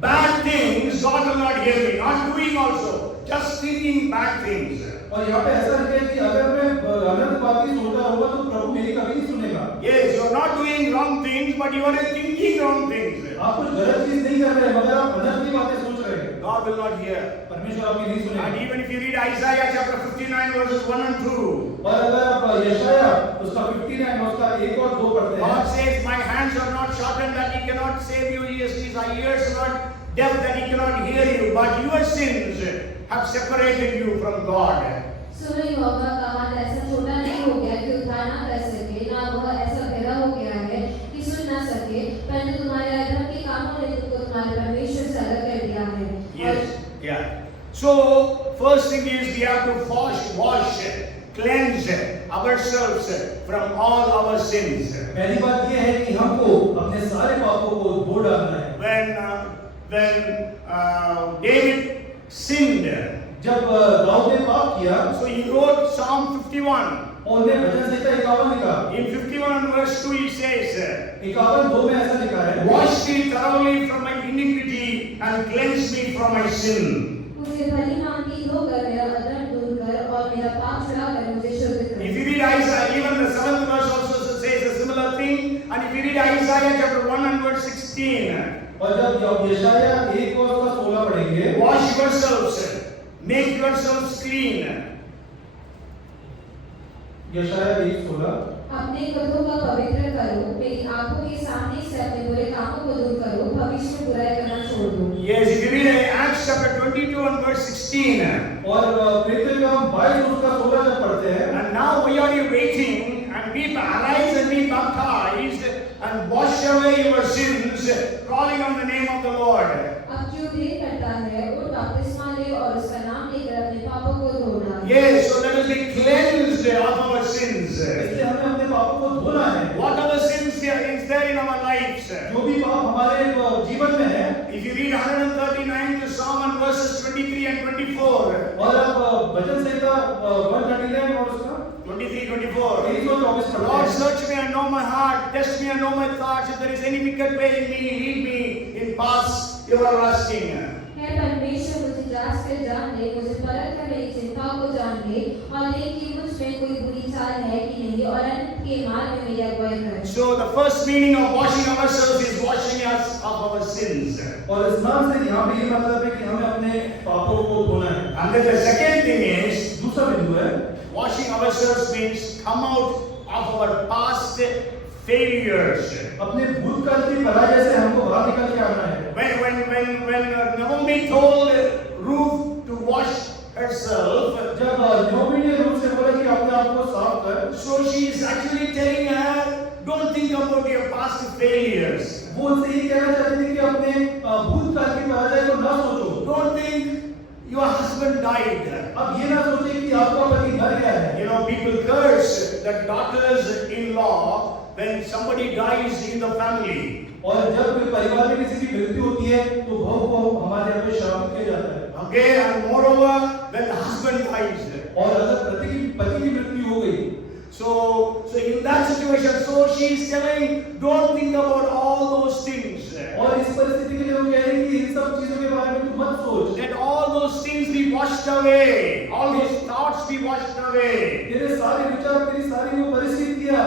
bad things, God will not hear me. Not doing also, just thinking bad things. और यहाँ पे ऐसा लिखा है कि अगर मैं अनर्थ बातें सोचता रहूंगा तो प्रभु मेरी कभी नहीं सुनेगा। Yes, you are not doing wrong things, but you are thinking wrong things. आप कुछ गलत चीज नहीं कर रहे हैं, मगर आप अनर्थ की बातें सोच रहे हैं। God will not hear. परमेश्वर आपकी नहीं सुनेगा। And even if you read Isaiah chapter 59 verses 1 and 2, और अगर आप यशाया उसका 59 उसका 1 और 2 पढ़ते हैं, God says, "My hands are not shortened that He cannot save you. His ears are not deaf that He cannot hear you. But your sins have separated you from God." सुनो यहोवा का हाथ ऐसा छोटा नहीं हो गया कि उद्धार ना कर सके, ना वह ऐसा बहरा हो गया है कि सुन ना सके, परंतु तुम्हारे अधर्म के कामों ने तुमको तुम्हारे परमेश्वर से अलग कर दिया है। Yes, yeah. So first thing is we have to wash, cleanse ourselves from all our sins. पहली बात ये है कि हमको अपने सारे पापों को धो डालना है। When David sinned, जब दाऊद ने पाप किया, so he wrote Psalm 51. और उन्हें भजन संहिता 51 लिखा। In 51 and verse 2 he says, 51:2 में ऐसा लिखा है, "Wash me thoroughly from my iniquity and cleanse me from my sin." मुझे भली भांति धोकर मेरा अधर्म दूर कर और मेरा पाप छुड़ाकर मुझे शुद्ध कर। If you read Isaiah, even the 7th verse also says a similar thing. And if you read Isaiah chapter 1 and verse 16, और जब यशाया 1 और उसका 16 पढ़ेंगे, wash yourselves, make yourselves clean. यशाया 1:16, अपने कदों का पवित्र करो, मेरी आंखों के सामने से अपने बुरे कामों को दूर करो, भविष्य में बुराई करना छोड़ दो। Yes, if you read Acts chapter 22 and verse 16, और प्रेरित काम 22 उसका 16 जब पढ़ते हैं, and now we are you waiting and be arise and be baptized and wash away your sins, calling on the name of the Lord. अब क्यों देर करता है, उठ बपतिस्मा ले और उसका नाम लेकर अपने पापों को धो डाल। Yes, so let us be cleansed of our sins. इसलिए हमें अपने पापों को धोना है। Whatever sins is there in our lives. जो भी पाप हमारे जीवन में है, If you read 139 to Psalm and verses 23 and 24, और आप भजन संहिता 139 और उसका 23-24. 23-24 पढ़ते Lord, हैं। search me and know my heart, test me and know my thoughts. If there is any wicked way in me, lead me in paths everlasting. हे परमेश्वर, मुझे जांच कर जान ले, मुझे परख कर मेरी चिंताओं को जान ले और देख कि मुझ में कोई बुरी चाल है कि नहीं और अनंत के मार्ग में मेरी अगुवाई कर। So the first meaning of washing ourselves is washing us of our sins. और स्नान से यहाँ पे ये मतलब है कि हमें अपने पापों को धोना है। And then the second thing is, दूसरा बिंदु है, washing ourselves means come out of our past failures. अपने भूतकाल की पराजय से हमको बाहर निकल के आना है। When Naomi told Ruth to wash herself, जब नोमी ने रूप से बोला कि अपने आप को साफ कर, so she is actually telling her, don't think about your past failures. वो उनसे ये कहना चाहती थी कि अपने भूतकाल की पराजय को ना सोचो। Don't think your husband died. अब ये ना सोचे कि आपका पति मर गया है। You know, people curse the daughters-in-law when somebody dies in the family. और जब कोई परिवार में किसी की मृत्यु होती है तो बहू को हमारे यहाँ पे श्राप किया जाता है। Okay, and moreover, when the husband dies. और अगर पति की मृत्यु हो गई, So in that situation, so she is telling, don't think about all those things. और इस परिस्थिति के लिए वो कह रही है कि इन सब चीजों के बारे में तू मत सोच। Let all those things be washed away. All those thoughts be washed away. तेरे सारे विचार, तेरी सारी वो परिस्थितियां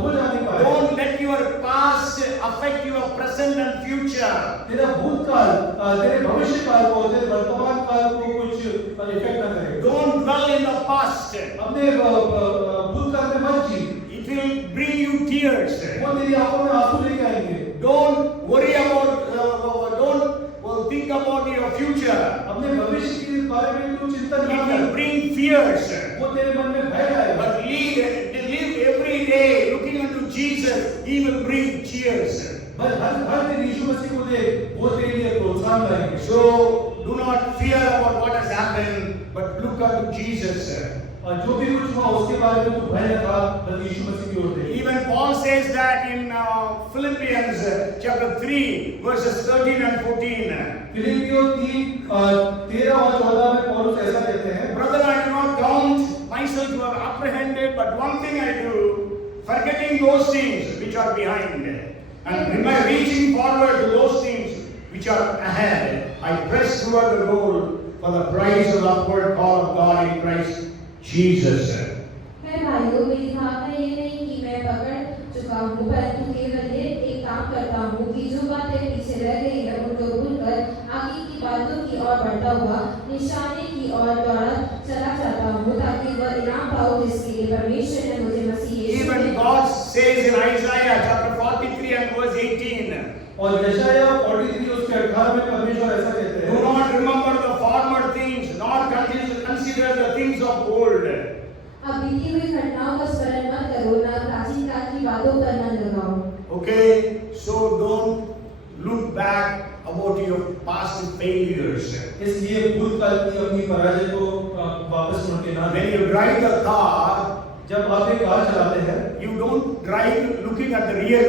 धो जाने पाए। Don't let your past past affect your present and future. तेरा भूतकाल तेरे भविष्य काल को, तेरे वर्तमान काल को कुछ इफेक्ट ना करे। Don't dwell in the past. अपने भूतकाल में मत जी, It will bring you tears. वो तेरी आंखों में आंसू लेके आएंगे। Don't worry about, don't think about your future. अपने भविष्य के बारे में तू चिंता It ना will कर, bring fears. वो तेरे मन में भय लाएगा। But live every day looking unto Jesus. He will bring cheers. बस हर दिन यीशु मसीह को देख, वो तेरे लिए प्रोत्साहन लाएंगे। So do not fear about what has happened, but look unto Jesus. और जो भी कुछ हुआ उसके बारे में तू भय न खा, बस यीशु मसीह की ओर देख। Even Paul says that in Philippians chapter 3 verses 13 and 14. फिलिप्पियों 3:13 और 14 में पौलुस ऐसा कहते हैं, Brother, I do not count myself to have apprehended, but one thing I do, forgetting those things which are behind, and reaching forward to those things which are ahead, I press toward the goal for the prize of the upward call of God in Christ Jesus. है भाइयों, मेरी भावना ये नहीं कि मैं पकड़ चुका हूँ, परंतु केवल ये एक काम करता हूँ कि जो बातें पीछे रह गई हैं उनको भूलकर आगे की बातों की ओर बढ़ता हुआ निशाने की ओर दौड़ा चला जाता हूँ, ताकि वह इनाम पाऊँ जिसके लिए परमेश्वर ने मुझे मसीह यीशु Even में God says in Isaiah chapter 43 and verse 18, और यशायाह 43 उसके 18 में परमेश्वर ऐसा कहते do हैं, not remember the former things, nor consider the things of old. अब बीती हुई घटनाओं का स्मरण मत करो, ना प्राचीन काल की बातों पर मन लगाओ। Okay, so don't look back about your past failures. इसलिए भूतकाल की अपनी पराजय को वापस मुड़ के ना When देखें। you drive the car, जब आप एक कार चलाते हैं, you don't drive looking at the rear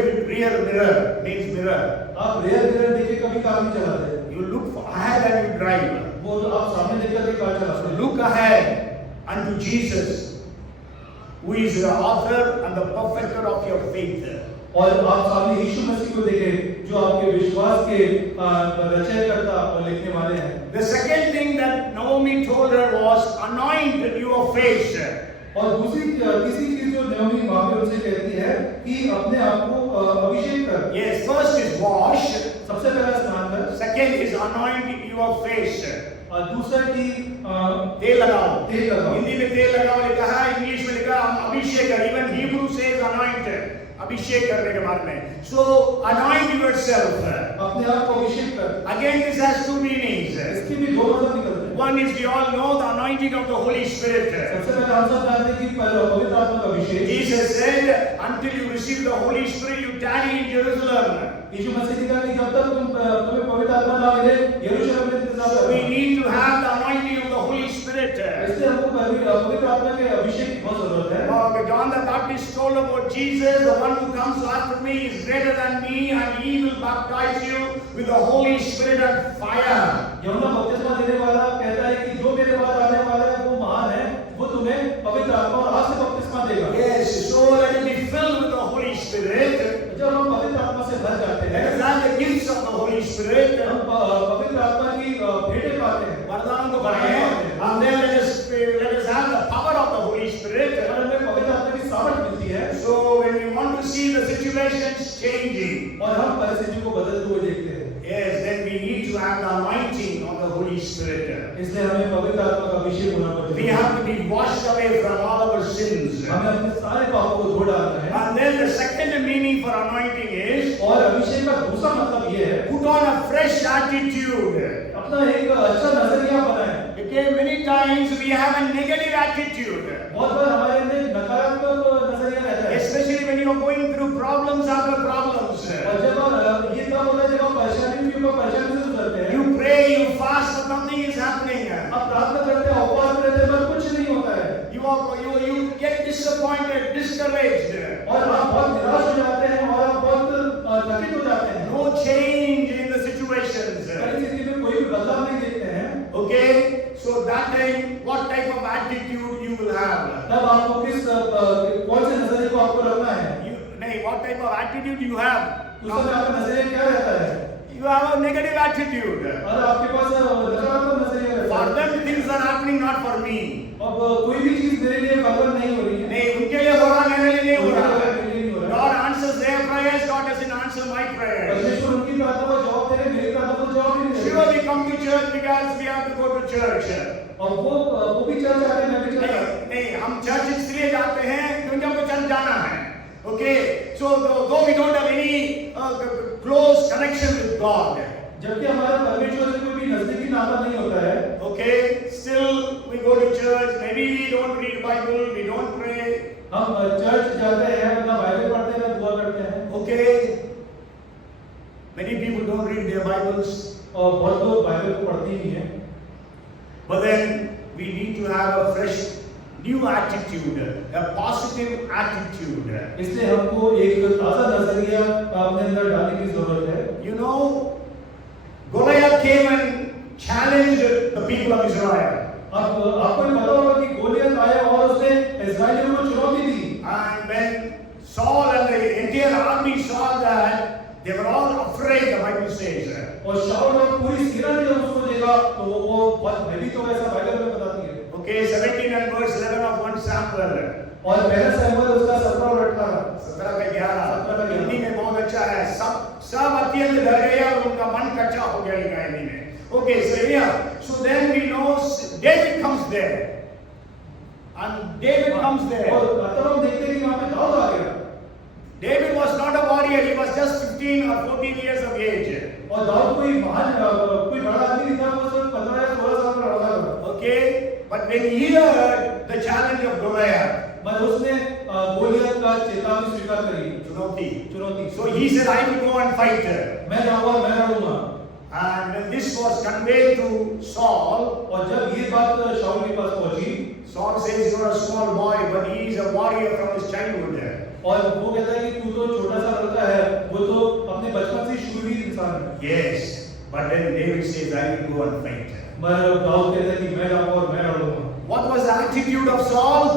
mirror, means mirror. आप रेयर मिरर देख के कभी कार नहीं चलाते। You look ahead and you drive. वो तो आप सामने देख कर कार चलाते हैं। Look ahead unto Jesus, who is the author and the perfecter of your faith. और आप सामने यीशु मसीह को देखें, जो आपके विश्वास के रचयकर्ता और लिखने वाले हैं। The second thing that Naomi told her was, anoint your face. और तीसरी चीज जो नयोमी वहां पे उनसे कहती है कि अपने आप को अभिषेक कर। Yes, first is wash. सबसे पहला स्नान कर, Second is anoint your face. और दूसरा कि तेल लगाओ। तेल लगाओ। हिंदी में तेल लगाओ लिखा है, इंग्लिश में लिखा है अभिषेक कर। Even Hebrew says anoint, अभिषेक करने के बारे में। So anoint yourself. अपने आप को अभिषेक कर। Again, this has two meanings. इसकी भी दो मतलब निकलते हैं। One is we all know the anointing of the Holy Spirit. सबसे पहले हम सब जानते हैं कि पवित्र आत्मा का अभिषेक। Jesus said, until you receive the Holy Spirit, you tarry in Jerusalem. यीशु मसीह ने कहा कि जब तक तुम्हें पवित्र आत्मा ना मिले, यरूशलेम में इंतजार So we करो। need to have the anointing of the Holy Spirit. इसलिए हमको पवित्र आत्मा के अभिषेक की बहुत जरूरत है। John the Baptist told about Jesus, the one who comes after me is greater than me, and he will baptize you with the Holy Spirit and fire. यूहन्ना बपतिस्मा देने वाला कहता है कि जो मेरे बाद आने वाला है वो महान है, वो तुम्हें पवित्र आत्मा और आग से बपतिस्मा देगा। Yes, so let us be filled with the Holy Spirit. जब हम पवित्र आत्मा से भर जाते Let हैं, us have the gifts of the Holy Spirit. हम पवित्र आत्मा की भेंटें पाते हैं, वरदान को पाएं, and then let us have the power of the Holy Spirit. और हमें पवित्र आत्मा की सामर्थ मिलती है, So when we want to see the situations changing, और हम परिस्थितियों को बदलते हुए देखते हैं। yes, then we need to have the anointing of the Holy Spirit. इसलिए हमें पवित्र आत्मा का अभिषेक होना We पड़ेगा। have to be washed away from all our sins. हमें अपने सारे पापों को धो डालना है। And then the second meaning for anointing is और अभिषेक का दूसरा मतलब ये है, put on a fresh attitude. अपना एक अच्छा नजरिया बनाएं। Okay, many times we have a negative attitude, बहुत बार हमारे अंदर नकारात्मक नजरिया रहता है, especially when you are going through problems after problems. और जब ये तब होता है जब आप परेशानी से गुजरते हैं। You pray, you fast, but nothing is happening. आप प्रार्थना करते हैं, उपवास करते हैं, पर कुछ नहीं होता है, You get disappointed, discouraged. और आप बहुत निराश हो जाते हैं और आप बहुत थकित हो जाते हैं। No change in the situations. परिस्थिति में कोई भी बदलाव नहीं देखते हैं। Okay, so that time, what type of attitude you will have? तब आपको कौन से नजरिए को आपको रखना है? What type of attitude you have? उस समय आपका नजरिया क्या रहता है? You have a negative attitude. और आपके पास नकारात्मक नजरिया रहता For है। them, things are happening not for me. अब कोई भी चीज मेरे लिए फलवन नहीं हो रही है। नहीं, उनके लिए हो रहा, मेरे लिए नहीं हो मेरे रहा। लिए नहीं हो रहा। God answers their prayers. God doesn't answer answer my prayer. परमेश्वर उनकी प्रार्थना को जवाब दे रहे, मेरी प्रार्थना को जवाब नहीं दे रहे। Sure, we come to church because we have to go to church. और वो भी चर्च आते हैं, मैं भी चर्च आता हूं। नहीं, हम चर्च इसलिए जाते हैं क्योंकि हमको चर्च जाना है. Okay, so though we don't have any close connection with God, जबकि हमारा परमेश्वर से कोई भी नजदीकी नाता नहीं होता है, okay, still we go to church. Maybe we don't read Bible, we don't pray. हम चर्च जाते हैं, ना बाइबल पढ़ते हैं, ना दुआ करते हैं। Okay, many people don't read their Bibles, और बहुत लोग बाइबल को पढ़ते ही नहीं है। but then we need to have a fresh, new attitude, a positive attitude. इसलिए हमको एक ताज़ा नजरिया अपने अंदर डालने की जरूरत है। You know, Goliath came and challenged the people of Israel. अब आपको ये पता होगा कि गोलियत आया और उसने इस्राएलियों को चुनौती दी। And when Saul and the entire army saw that, they were all afraid, the Bible says. और शाऊल और पूरी सेना ने जब उसको देखा तो वो बहुत भयभीत हो गए, ऐसा बाइबल में बताती है। Okay, 17 and verse 11 of 1 Samuel. और पहला शमूएल उसका 17 और 18 17 का 11 हिंदी में बहुत अच्छा है। सब अत्यंत डर गए और उनका मन कच्चा हो गया लिखा है हिंदी में। Okay, so yeah, so then we know David comes there, and David comes there. और तब हम देखते हैं कि वहाँ पे दाऊद आ गया। David was not a warrior; he was just 15 or 14 years of age. और दाऊद कोई महान कोई बड़ा आदमी नहीं था, वो सिर्फ 15 या 16 साल का लड़का था। Okay, but when he heard the challenge of Goliath, पर उसने गोलियत का चेतावनी स्वीकार करी, चुनौती. So he said, "I will go and fight her." मैं जाऊंगा, मैं लड़ूंगा। And when this was conveyed to Saul, और जब ये बात शाऊल के पास पहुंची, Saul says, "You are a small boy, but he is a warrior from his childhood." और वो कहता है कि तू तो छोटा सा लड़का है, वो तो अपने बचपन से शूरवीर इंसान है। Yes, but then David says, "I will go and fight." मगर दाऊद कहता है कि मैं जाऊंगा और मैं लड़ूंगा। What was the attitude of Saul?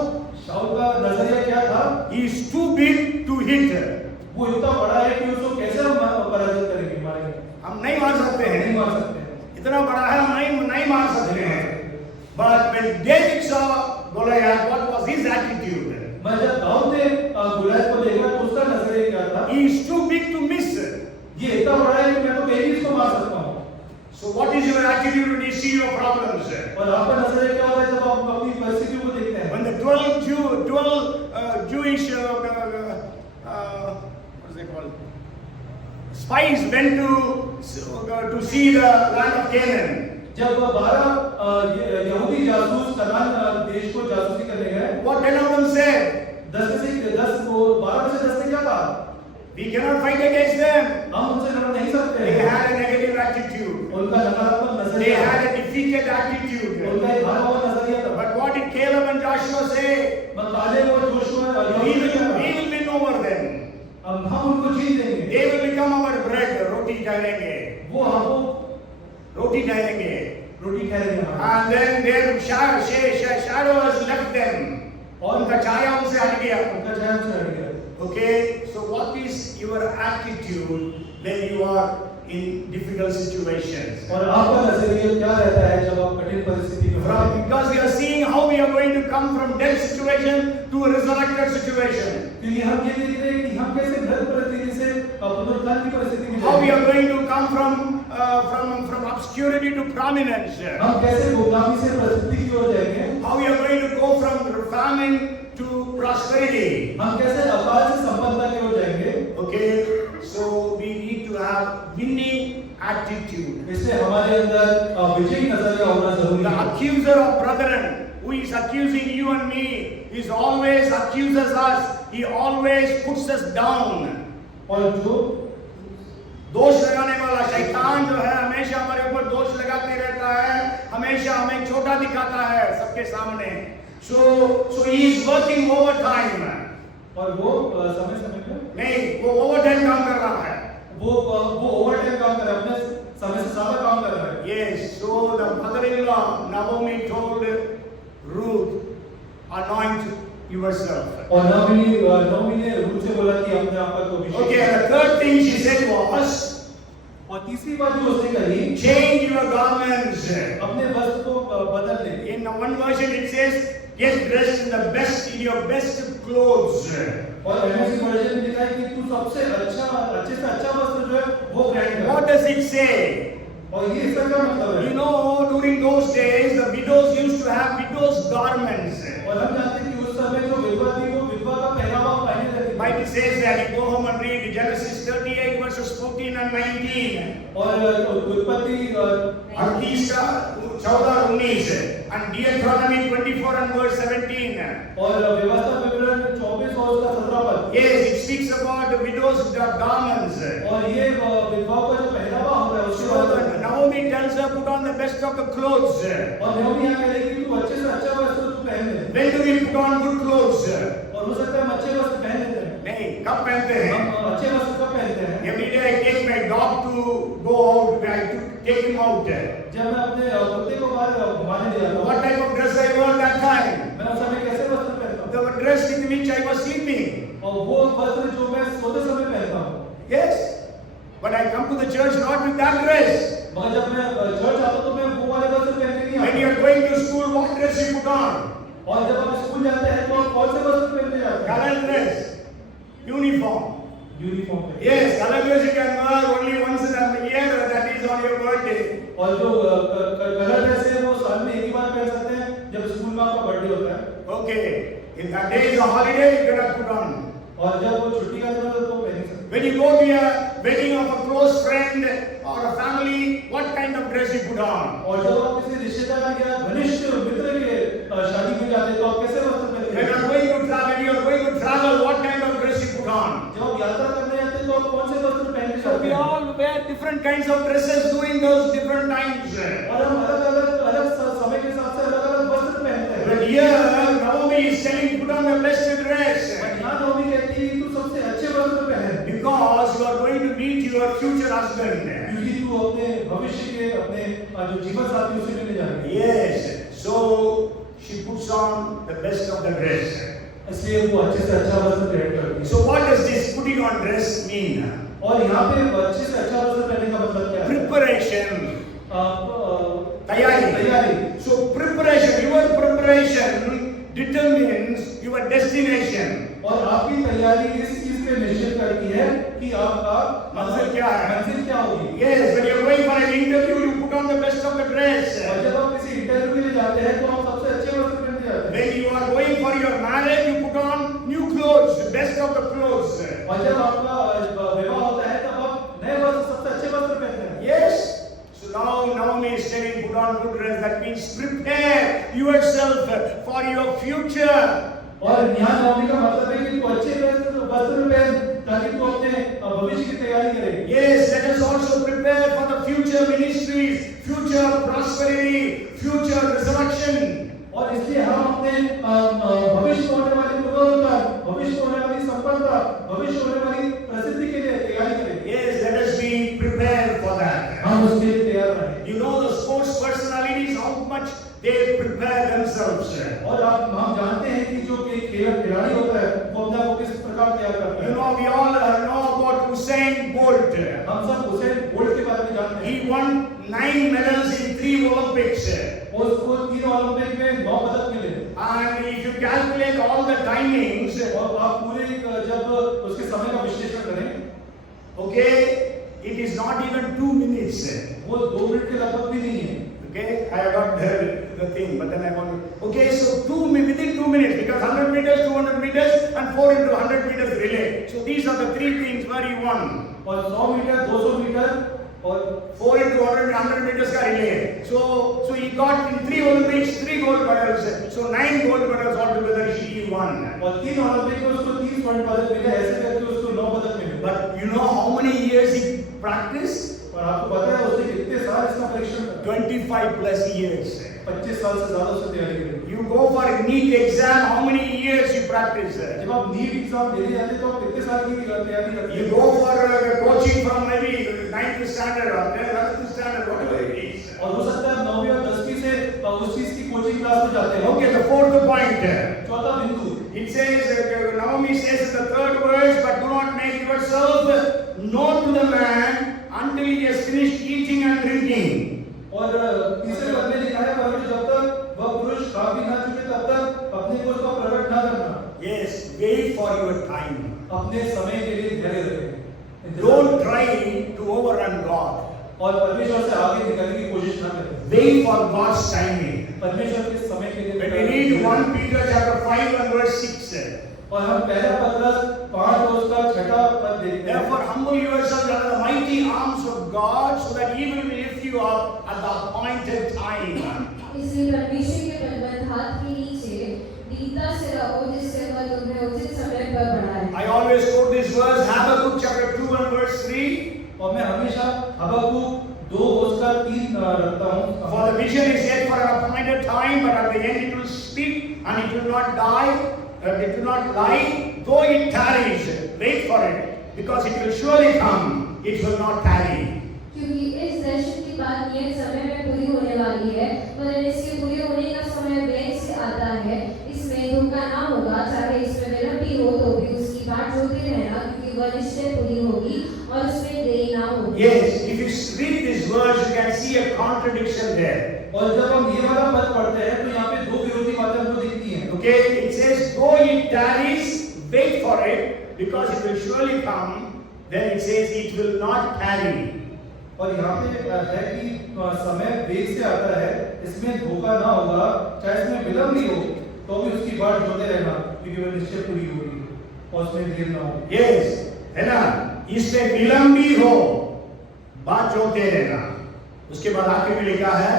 शाऊल का नजरिया क्या था? He is too big to hit. वो इतना बड़ा है कि उसको कैसे हम पराजित करेंगे, मारेंगे? हम नहीं मार सकते हैं। नहीं मार सकते हैं। इतना बड़ा है, हम नहीं मार सकते हैं। But when David saw Goliath, what was his attitude? मैं जब दाऊद ने गोलियत को देखा तो उसका नजरिया क्या था? He is too big to miss. ये इतना बड़ा है कि मैं तो कहीं भी इसको मार सकता हूँ। So what is your attitude when you see your problems? और आपका नजरिया क्या होता है जब आप अपनी परिस्थितियों को देखते हैं? When the 12 Jewish what is it called? Spies went to see the land of Canaan. जब 12 यहूदी जासूस कनान देश को जासूसी करने गए, What 10 of them said? 10 में से 10 को 12 में से 10 ने क्या कहा? We cannot fight against them. हम उनसे लड़ नहीं सकते They हैं। had a negative attitude. उनका नकारात्मक They नजरिया, had a defeated attitude. उनका एक हारा हुआ नजरिया था। But what did Caleb and Joshua say? Caleb और Joshua We will win over them. हम उनको जीत देंगे। They will become our bread. रोटी ठहरेंगे. वो हमको रोटी ठहरेंगे. रोटी ठहरेंगे हमारे। And then their shadows left them. और उनका छाया उनसे हट गया. उनका छाया उनसे हट गया। Okay, so what is your attitude when you are in difficult situations? और आपका नजरिया क्या रहता है जब आप कठिन परिस्थिति में होते हैं? Because we are seeing how we are going to come from death situation to a resurrected situation. क्योंकि हम ये देख रहे हैं कि हम कैसे मृत परिस्थिति से पुनरुत्थान की परिस्थिति में How we जाएंगे। are going to come from obscurity to prominence. हम कैसे गुलामी से प्रसिद्धि की ओर जाएंगे? How we are going to go from famine to prosperity. हम कैसे अकाल से संपन्नता की ओर जाएंगे? Okay, so we need to have winning attitude. इसलिए हमारे अंदर विजयी नजरिया होना जरूरी The है। accuser of brethren, who is accusing you and me, is always accuses us. He always puts us down. और जो दोष लगाने वाला शैतान जो है हमेशा हमारे ऊपर दोष लगाते रहता है, हमेशा हमें छोटा दिखाता है सबके सामने. So he is working overtime. और वो समय समय पे नहीं, वो ओवरटाइम काम कर रहा है. वो ओवरटाइम काम कर रहा है, अपने समय से ज्यादा काम कर रहा है। Yes, so the mother-in-law Naomi told Ruth, anoint yourself. और नौमी ने रूथ से बोला कि अपने आप को अभिषेक। Okay, and the third thing she said was, और तीसरी बात जो उसने कही, change your garments. अपने वस्त्र को बदल ले। In one version it says, get dressed in your best clothes. और एमएससी वर्जन में लिखा है कि तू सबसे अच्छे से अच्छा वस्त्र जो है वो पहन कर। What does it say? और ये इसका क्या मतलब है? You know, during those days, the widows used to have widows' garments. और हम जानते हैं कि उस समय जो विधवा थी वो विधवा का पहनावा पहने रहती थी। Bible says that you go home and read Genesis 38 verses 14 and 19. और उत्पत्ति 38 का 14 और 19 and Deuteronomy 24 and verse 17. और व्यवस्था विवरण 24 और उसका 17 पद। Yes, it speaks about the widows' garments. और ये विधवाओं का जो पहनावा होता है उसके So बाद the Naomi tells her, put on the best of the clothes. और नयोमी यहाँ कह रही है कि तू अच्छे से अच्छा वस्त्र तू पहन ले। When do we put on good clothes? और हो सकता है हम अच्छे वस्त्र पहन लेते हैं। नहीं, कब पहनते हैं? हम अच्छे वस्त्र कब पहनते हैं? Every day I take my dog to go out. I take him out. जब मैं अपने कुत्ते को बाहर घुमाने ले जाता हूँ। What type of dress I wore that time? मैं उस समय कैसे वस्त्र पहनता हूँ? The dress with which I was sleeping. और वो वस्त्र जो मैं सोते समय पहनता हूँ। Yes, but I come to the church not with that dress. मगर जब मैं चर्च आता हूँ तो मैं वो वाले वस्त्र पहन के नहीं When आता। you are going to school, what dress you put on? और जब आप स्कूल जाते हैं तो आप कौन से वस्त्र पहनते जाते हैं? Color dress, uniform. यूनिफॉर्म पे। Yes, color dress you can wear only once in a year. That is on your birthday. और जो कलर ड्रेस है वो साल में एक ही बार पहन सकते हैं जब स्कूल में आपका बर्थडे होता है। Okay, if that day is a holiday, you cannot put on. और जब वो छुट्टी का दिन होता है तो पहन सकते हैं। When you go to a wedding of a close friend or a family, what kind of dress you put on? और जब आप किसी रिश्तेदार या घनिष्ठ मित्र के शादी में जाते हैं तो आप कैसे वस्त्र पहनते When you हैं? are going to travel, you are going to travel, what kind of dress you put on? जब आप यात्रा करने जाते हैं तो आप कौन से वस्त्र पहन के So जाते we हैं? all wear different kinds of dresses during those different times. और हम अलग समय के हिसाब से अलग वस्त्र पहनते हैं। But here, Naomi is telling, put on the best dress. But यहाँ नौमी कहती है कि तू सबसे अच्छे वस्त्र पहन Because you are going to meet your future husband. क्योंकि तू अपने भविष्य के अपने जो जीवन साथी उसे मिलने जा रही है। Yes. So she puts on the best of the dress. इसलिए वो अच्छे से अच्छा वस्त्र पहन करती है। So what does this putting on dress mean? और यहाँ पे अच्छे से अच्छा वस्त्र पहनने का मतलब क्या है? Preparation. तैयारी। So preparation, your preparation determines your destination. और आपकी तैयारी इस चीज पे निश्चित करती है कि आपका मंजिल क्या है? मंजिल क्या होगी? Yes, when you are going for an interview, you put on the best of the dress. और जब आप किसी इंटरव्यू के लिए जाते हैं तो आप सबसे अच्छे वस्त्र पहन के जाते हैं। When you are going for your marriage, you put on new clothes, the best of the clothes. और जब आपका विवाह होता है तब आप नए वस्त्र सबसे अच्छे वस्त्र पहनते हैं। Yes. So now Naomi is telling, put on good dress. That means prepare yourself for your future. और यहाँ नौमी का मतलब है कि तू अच्छे वस्त्र पहन ताकि तू अपने भविष्य की तैयारी करे। Yes, let us also prepare for the future ministries, future prosperity, future resurrection. और इसलिए हम अपने भविष्य में होने वाली पुनरुत्थान, भविष्य में होने वाली संपन्नता, भविष्य में होने वाली प्रसिद्धि के लिए तैयारी करें। Yes, let us be prepared for that. हम उसके लिए तैयार रहें। You know the sports personalities, how much they prepare themselves. और हम जानते हैं कि जो खिलाड़ी होता है वो अपने आप को किस प्रकार तैयार करता है। You know, we all know about Usain Bolt. हम सब उसेन बोल्ट के बारे में जानते हैं। He won 9 medals in 3 Olympics. उसको 3 ओलंपिक में 9 पदक मिले। And if you calculate all the timings, और आप पूरे जब उसके समय का विश्लेषण करें, okay, it is not even 2 minutes. वो 2 मिनट के लगभग भी नहीं है। Okay, I have got the thing, but then I want. Okay, so within 2 minutes, because 100 meters, 200 meters, and 4 into 100 meters relay. So these are the 3 things where he won. और 100 मीटर, 200 मीटर और 4 into 100 meters का relay. So he got in 3 Olympics 3 gold medals. So 9 gold medals altogether he won. और 3 ओलंपिक में उसको 30 स्वर्ण पदक मिले, ऐसे करके उसको 9 पदक मिले। But you know how many years he practiced? और आपको पता है उसने कितने साल इसका परीक्षण किया? 25 plus years. 25 साल से ज्यादा उसने तैयारी करी। You go for a NEET exam, how many years you practice? जब आप नीट एग्जाम देने जाते हैं तो आप कितने साल की तैयारी करते You हैं? go for coaching from maybe 9th standard or 11th standard, whatever it is. और हो सकता है 9वीं और 10वीं से उस चीज की कोचिंग क्लास में जाते हैं। Okay, the fourth point. चौथा बिंदु, It says, Naomi says in the 3rd verse, but do not make yourself known to the man until he has finished eating and drinking. और तीसरे पद में लिखा है परंतु जब तक वह पुरुष खा भी ना चुके तब तक अपने को उसका प्रकट ना करना। Yes, wait for for your time. अपने समय के लिए धैर्य रखें। Don't try to overrun God. और परमेश्वर से आगे निकलने की कोशिश ना करें। Wait for God's timing. परमेश्वर के समय के लिए When we read 1 Peter chapter 5 and verse 6. और हम पहला पत्रस 5 और उसका 6 पद देखते हैं। Therefore humble yourselves under the mighty arms of God, so that He will lift you up at the appointed time. इसलिए परमेश्वर के बलवंत हाथ के नीचे दीनता से रहो, जिससे वह तुम्हें उचित समय पर बढ़ाए। I always quote this verse, Habakkuk chapter 2 and verse 3. और मैं हमेशा हबक्कुक 2 उसका 3 रखता हूँ। For the vision is yet for an appointed time, but at the end it will speak and it will not die, it will not lie, though it tarries. Wait for it, because it will surely come. It will not tarry. क्योंकि इस दर्शन की बात नियत समय में पूरी होने वाली है, पर इसके पूरे होने का समय वेग से आता है। इसमें धोखा ना होगा, चाहे इसमें विलंब भी हो तो भी उसकी बाट जोते रहना, क्योंकि वह निश्चय पूरी होगी और उसमें देरी ना होगी। Yes, if you read this verse, you can see a contradiction there. और जब हम ये वाला पद पढ़ते हैं तो यहाँ पे 2 विरोधी बातें हमको दिखती हैं। Okay, it says, though it tarries, wait for it, because it will surely come. Then it says, it will not tarry. और यहाँ पे है कि समय वेग से आता है, इसमें धोखा ना होगा, चाहे इसमें विलंब भी हो तो भी उसकी बाट जोते रहना, क्योंकि वह निश्चय पूरी होगी और उसमें देर ना हो। Yes, है ना? इसमें विलंब भी हो, बात जोते रहना। उसके बाद आगे में लिखा है,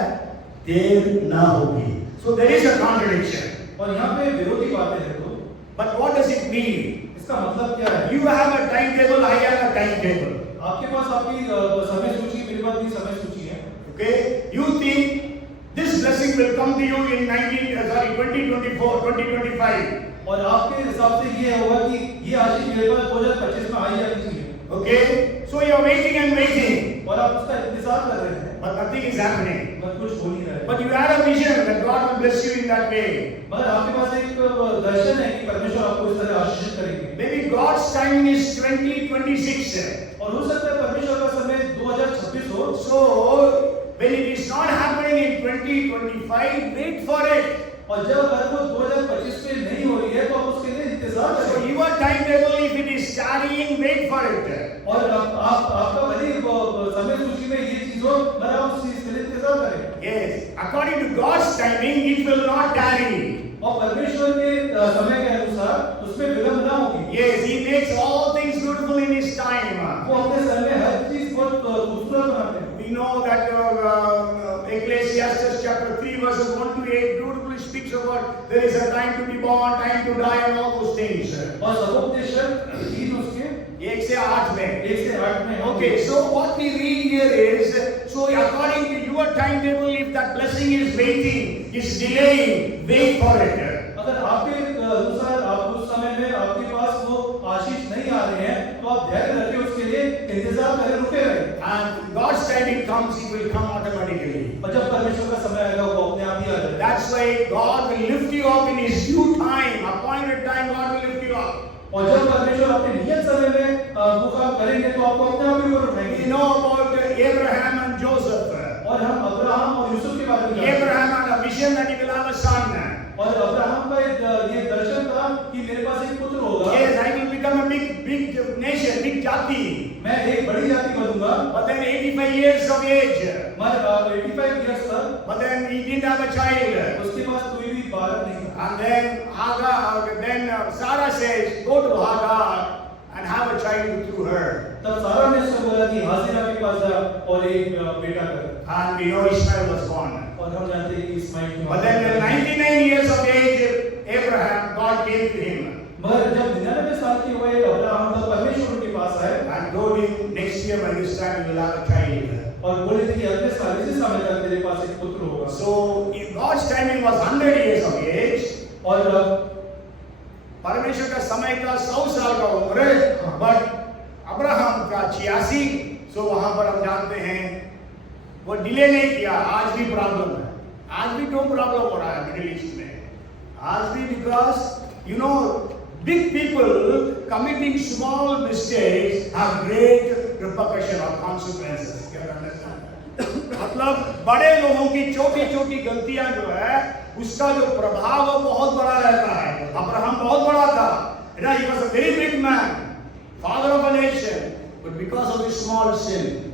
देर ना होगी। So there is a contradiction. और यहाँ पे विरोधी बातें हैं तो, But what does it mean? इसका मतलब क्या है? You have a timetable, I have a timetable. आपके पास आपकी समय सूची, मेरे पास भी समय सूची है। Okay? You think this blessing will come to you in 2024, 2025. और आपके हिसाब से ये होगा कि ये आशीष मेरे पास 2025 में आ ही जानी चाहिए। Okay? So you are waiting and waiting, और आप उसका इंतजार कर रहे हैं, but nothing is happening. मगर कुछ हो नहीं रहा है। But you had a vision that God will bless you in that way. मगर आपके पास एक दर्शन है कि परमेश्वर आपको इस तरह आशीषित करेंगे। Maybe God's timing is 2026. और हो सकता है परमेश्वर का समय 2026 हो। So when it is not happening in 2025, wait for it. और जब अगर वो 2025 में नहीं हो रही है तो आप उसके लिए इंतजार So करें। your timetable, if it is tarrying, wait for it. और आपका भले समय सूची में ये चीज हो, मगर आप उस चीज के लिए इंतजार करें। Yes, according to God's timing, it will not tarry. और परमेश्वर के समय के अनुसार उसमें विलंब ना होगी। Yes, He makes all things beautiful in His time. वो अपने समय में हर चीज बहुत खूबसूरत बनाते हैं। We know that Ecclesiastes chapter 3 verses 1 to 8 beautifully speaks about there is a time to be born, time to die, and all those things. और सदोपदेशक 3 उसके 1 से 8 में. 1 से 8 में। Okay, so what we read here is, so according to your timetable, if that blessing is waiting, is delaying, wait for it. अगर आपके अनुसार आप उस समय में आपके पास वो आशीष नहीं आ रहे हैं, तो आप धैर्य रखें, उसके लिए इंतजार करें, रुके रहें। And God's timing comes, it will come automatically. और जब परमेश्वर का समय आएगा वो अपने आप ही आ जाएगा। That's why God will lift you up in His due time, appointed time. God will lift you up. और जब परमेश्वर अपने नियत समय में वो काम करेंगे तो आपको अपने आप ही ऊपर We उठाएंगे। know about Abraham and Joseph. और हम अब्राहम और यूसुफ के बारे में जानते हैं। Abraham had a vision that he will have a son. और अब्राहम का ये दर्शन था कि मेरे पास एक पुत्र होगा। Yes, I will become a big nation, big jati. मैं एक बड़ी जाति बनूंगा। But then 85 years of age. मैं 85 years तक। But then he didn't have a child. उसके पास कोई भी बालक नहीं था। And then Sarah says, go to Hagar and have a child through her. तब सारा ने उससे बोला कि हाजिरा के पास जा और एक बेटा कर। And we know Ishmael was born. और हम जानते हैं कि इस्माइल की But then at 99 years of age, Abraham, God came to him मगर जब 99 साल की हुए अब्राहम तब परमेश्वर उनके पास आए and told him, next year by this time you will have a child. और बोले थे कि अगले साल इसी समय तक तेरे पास एक पुत्र होगा। So if God's timing was 100 years of age, और परमेश्वर का समय का 100 साल का उम्र, but अब्राहम का 86, so वहां पर हम जानते हैं वो डिले नहीं किया। आज भी प्रॉब्लम है, आज भी दो प्रॉब्लम हो रहा है मिडिल ईस्ट में, आज भी because you know big people committing small mistakes have great repercussion or consequences. मतलब बड़े लोगों की छोटी छोटी गलतियां जो है उसका जो प्रभाव वो बहुत बड़ा रहता है। अब्राहम बहुत बड़ा था, You know, he was a very big man, father of a nation, but because of his small sin,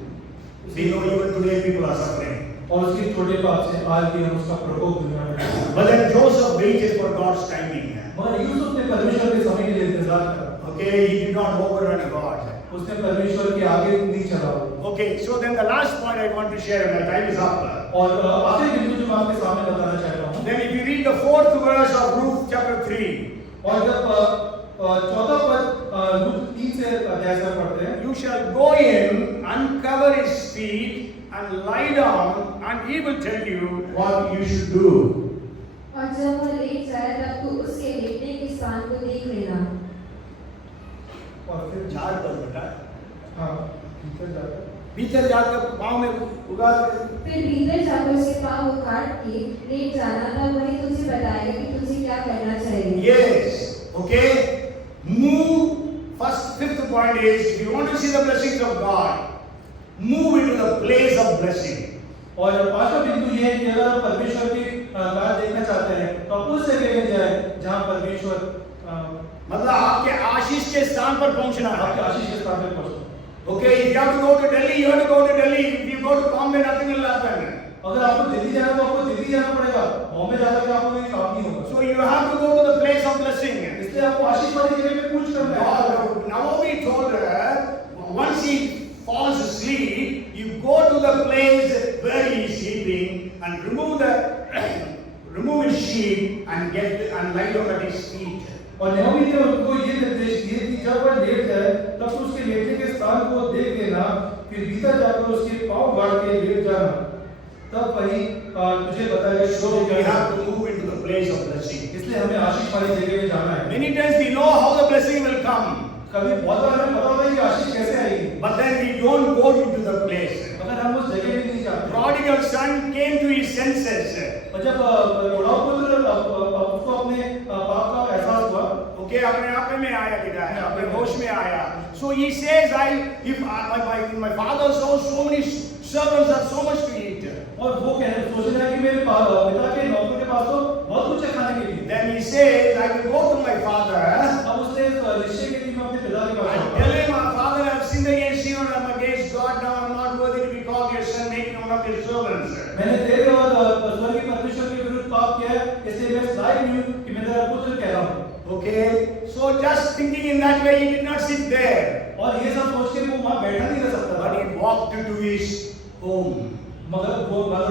we know even today people are suffering. और उसके छोटे पाप से आज भी हम उसका प्रकोप दुनिया में देखते हैं। But then Joseph waited for God's timing. मगर यूसुफ ने परमेश्वर के समय के लिए इंतजार करा। Okay, he did not overrun God. उसने परमेश्वर के आगे नहीं चला। Okay, so then the last point I want to share, my time is up. और आखिरी बिंदु जो मैं आपके सामने बताना चाहता हूँ। Then if you read the 4th verse of Ruth chapter 3, और जब 14 पद रुत 3 से अध्याय से पढ़ते हैं, you shall go in, uncover his feet, and lie down, and he will tell you what you should do. और जब वह लेट जाए तब तू उसके लेटने के स्थान को देख लेना। और फिर झाड़ पर बेटा, हाँ भीतर जाकर पाँव में उगा फिर भीतर जाकर उसके पाँव उखाड़ के लेट जाना, तब वही तुझे बताएगा कि तुझे क्या करना चाहिए। Yes, okay. Move. First, 5th point is, if you want to see the blessings of God, move into the place of blessing. और पांचवा बिंदु ये है कि अगर आप परमेश्वर की कार्य देखना चाहते हैं तो आप उस जगह में जाएं जहां परमेश्वर मतलब आपके आशीष के स्थान पर पहुंचना है। आपके आशीष के स्थान पर पहुंचना। Okay, if you have to go to Delhi, you have to go to Delhi. If you go to Bombay, nothing will happen. अगर आपको दिल्ली जाना तो आपको दिल्ली जाना पड़ेगा, बॉम्बे जाकर के आपको कोई काम नहीं होगा। So you have to go to the place of blessing. इसलिए आपको आशीष वाली जगह पे पूछ करना है। Naomi told her, once he falls asleep, you go to the place where he is sleeping and remove his sheet and lie down at his feet. और नयोमी ने उनको ये निर्देश दिए कि जब वह लेट जाए तब तो उसके लेटने के स्थान को देख लेना, फिर भीतर जाकर उसके पांव गाड़ के लेट जाना, तब वही तुझे बताएगा। So we have to move into the place of blessing. इसलिए हमें आशीष वाली जगह में जाना है। Many times we know how the blessing will come. कभी बहुत बार हमें पता होता है कि आशीष कैसे आएगी, But then we don't go into the place. मगर हम उस जगह में नहीं जाते। Prodigal son came to his senses. और जब बुढ़ाऊ पुत्र उसको अपने पाप का एहसास हुआ, Okay, अपने आप में आया बेटा, अपने होश में आया. So he says, my father's house, so many servants have so much to eat. और वो सोच रहा है कि मेरे पिता के नौकर के पास तो बहुत कुछ है खाने के लिए। Then he says, I will go to my father. अब उसने निश्चय के लिए मैं अपने पिता के पास I tell him, my father, I have sinned against you and I'm against God. Now I'm not worthy to be called your son. Make me one of your servants. मैंने तेरे और स्वर्गीय परमेश्वर के विरुद्ध पाप किया है, इसलिए मैं इस लायक नहीं हूँ कि मैं तेरा पुत्र कहलाऊं। Okay, so just thinking in that way, he did not sit there. और ये सब सोच के वो वहाँ बैठा नहीं रह सकता, But he walked into his home. मगर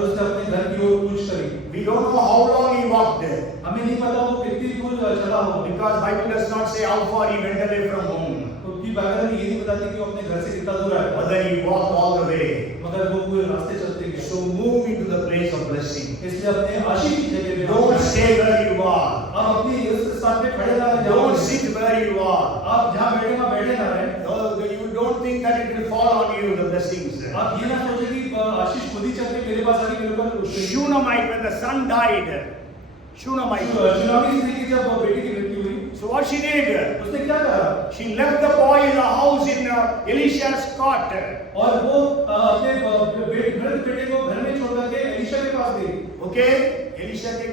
उसने अपने घर की ओर कूच करी। We don't know how long he walked there. हमें नहीं पता वो कितनी दूर चला होगा, Because Bible does not say how far he went away from home. क्योंकि बाइबल में ये नहीं बताती कि वो अपने घर से कितना दूर आया, But then he walked all the way. मगर वो पूरे रास्ते चलते गए। So move into the place of blessing. इसलिए अपने आशीष की जगह पे Don't stay where you are. आप अपनी उस स्थान पे खड़े ना रहे, Don't sit where you are. आप जहाँ बैठे वहाँ बैठे ना रहे। You don't think that it will fall on you, the blessings. आप ये ना सोचें कि आशीष खुद ही चल के मेरे पास आके मेरे ऊपर Shunammite, when the son died, Shunammite. Tsunami स्त्री की जब बेटी की मृत्यु हुई, So what she did? उसने क्या करा? She left the boy in the house in Elisha's cot. और वो अपने मृत बेटे को घर में छोड़ करके एलिशा के पास गई। Okay, Elisha के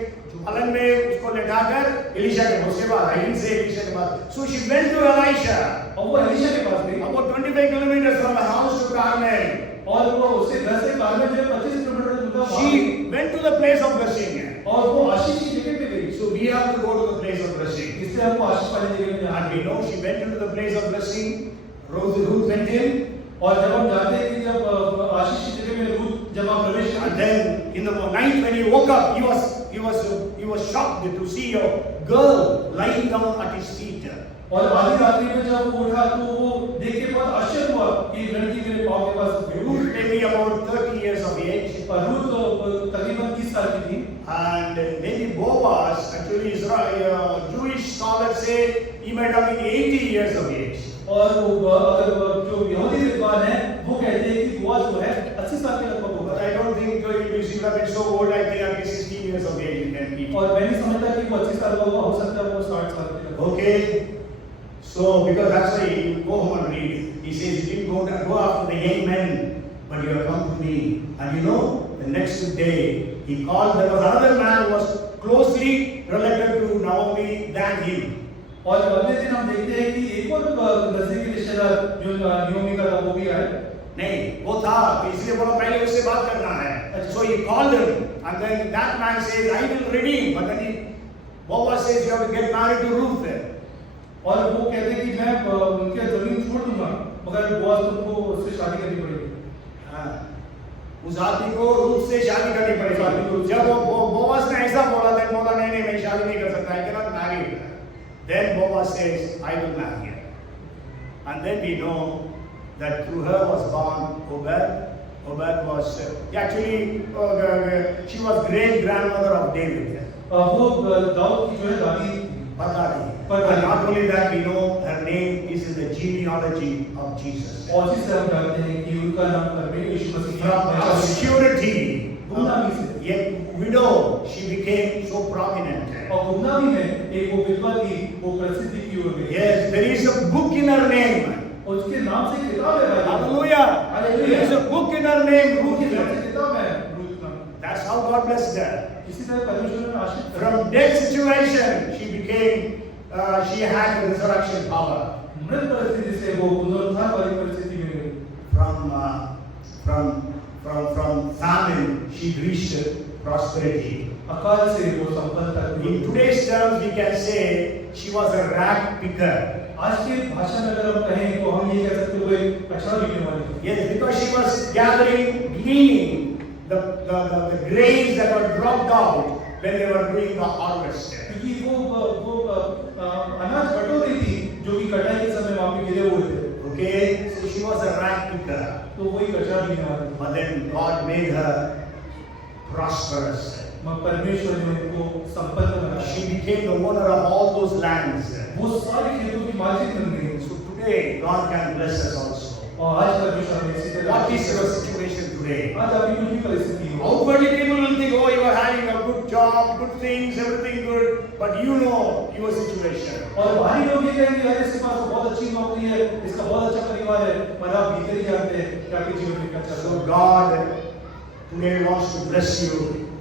पलंग में उसको लेटाकर एलिशा के उसके बाद I didn't say एलिशा के बाद. So she went to Elisha. और वो एलिशा के पास गई। About 25 kilometers from her house to Carmel. और वो उसके घर से कारमेल जो 25 किलोमीटर दूर था, She went to the place of blessing. और वो आशीष की जगह पे गई। So we have to go to the place of blessing. इसलिए हमको आशीष वाली जगह में जाना And है। we know she went into the place of blessing. Ruth went in. और जब हम जानते हैं कि जब आशीष की जगह में रूथ जब हम प्रवेश And करें, then in the night when he woke up, he was shocked to see a girl lying down at his feet. और आधी रात्रि में जब वो उठा तो वो देख के बहुत आश्चर्य हुआ कि एक लड़की मेरे पाँव के पास Ruth may be about 30 years of age. और रूथ तकरीबन 30 साल की थी। And maybe Boaz, actually Jewish scholars say he might have been 80 years of age. और अगर जो यहूदी विद्वान हैं वो कहते हैं कि बोआज जो है 80 साल के लगभग होगा। But I don't think he would have been so old. I think at least 16 years of age he can be. और मैं नहीं समझता कि वो 80 साल का हो सकता है वो 60 साल के लगभग। Okay. So because that's why you go home and read. He says, you didn't go after the young men, but you have come to me. And you know, the next day he called. There was another man who was closely related to Naomi than him. और अगले दिन हम देखते हैं कि एक और नजदीकी रिश्तेदार जो नियोमी का था वो भी आए। नहीं, वो था, तो इसलिए बोला पहले उससे बात करना है। So he called him, and then that man says, I will redeem. But then Boaz says, you have to get married to Ruth. और वो कहते हैं कि मैं उनके जमीन छोड़ दूंगा, मगर बोआज तुमको उससे शादी करनी पड़ेगी। हाँ, उस आदमी को रूथ से शादी करनी पड़ेगी। जब वो बोआज ने ऐसा बोला, then बोला नहीं नहीं मैं शादी नहीं कर सकता, I cannot marry her. Then Boaz says, I will marry her. And then we know that through her was born Obed. Obed was actually she was great grandmother of David. वो दाऊद की जो है दादी Padari. Padari. And not only that, we know her name is in the genealogy of Jesus. और इसी से हम जानते हैं कि उनका नाम परमेश्वर यीशु मसीह From obscurity, गुमनामी से, yet widow, she became so prominent. और गुमनामी में एक वो विधवा थी, वो प्रसिद्धि की ओर गई। Yes, there is a book in her name. और उसके नाम से किताब है भाई। Hallelujah. Hallelujah. There is a book in her name, Ruth Ruth. के नाम से किताब है, रूथ नाम। That's how God blessed her. इसी तरह परमेश्वर ने आशीष किया। From dead situation, she became, she had the resurrection power. मृत परिस्थिति से वो पुनरुत्थान वाली परिस्थिति में गई। From famine, she reached prosperity. अकाल से वो संपन्नता हुई। In today's terms, we can say she was a rag picker. आज के भाषा में अगर हम कहें तो हम ये कह सकते हैं वो एक कचरा बिकने वाली थी। Yes, because she was gathering, gleaning the grains that were dropped out when they were doing the harvest. क्योंकि वो अनाज बटोर रही थी जो कि कटाई के समय वहाँ पे गिरे हुए थे। Okay, so she was a rag picker. तो वही कचरा बिकने वाली थी। But then God made her prosperous. परमेश्वर ने उनको संपन्न बनाया। She became the owner of all those lands. वो सारे खेतों की मालिक बन गई। So today, God can bless us also. और आज परमेश्वर हमें इसी तरह। What is your situation today? आज आपकी कुछ भी परिस्थिति हो। Outwardly, people will think, oh, you are having a good job, good things, everything good, but you know your situation. और बाहरी लोग ये कहेंगे यार इसके पास तो बहुत अच्छी नौकरी है, इसका बहुत अच्छा परिवार है, पर आप भीतर ही जानते हैं कि आपके जीवन में क्या चल रहा है। So God today wants to bless you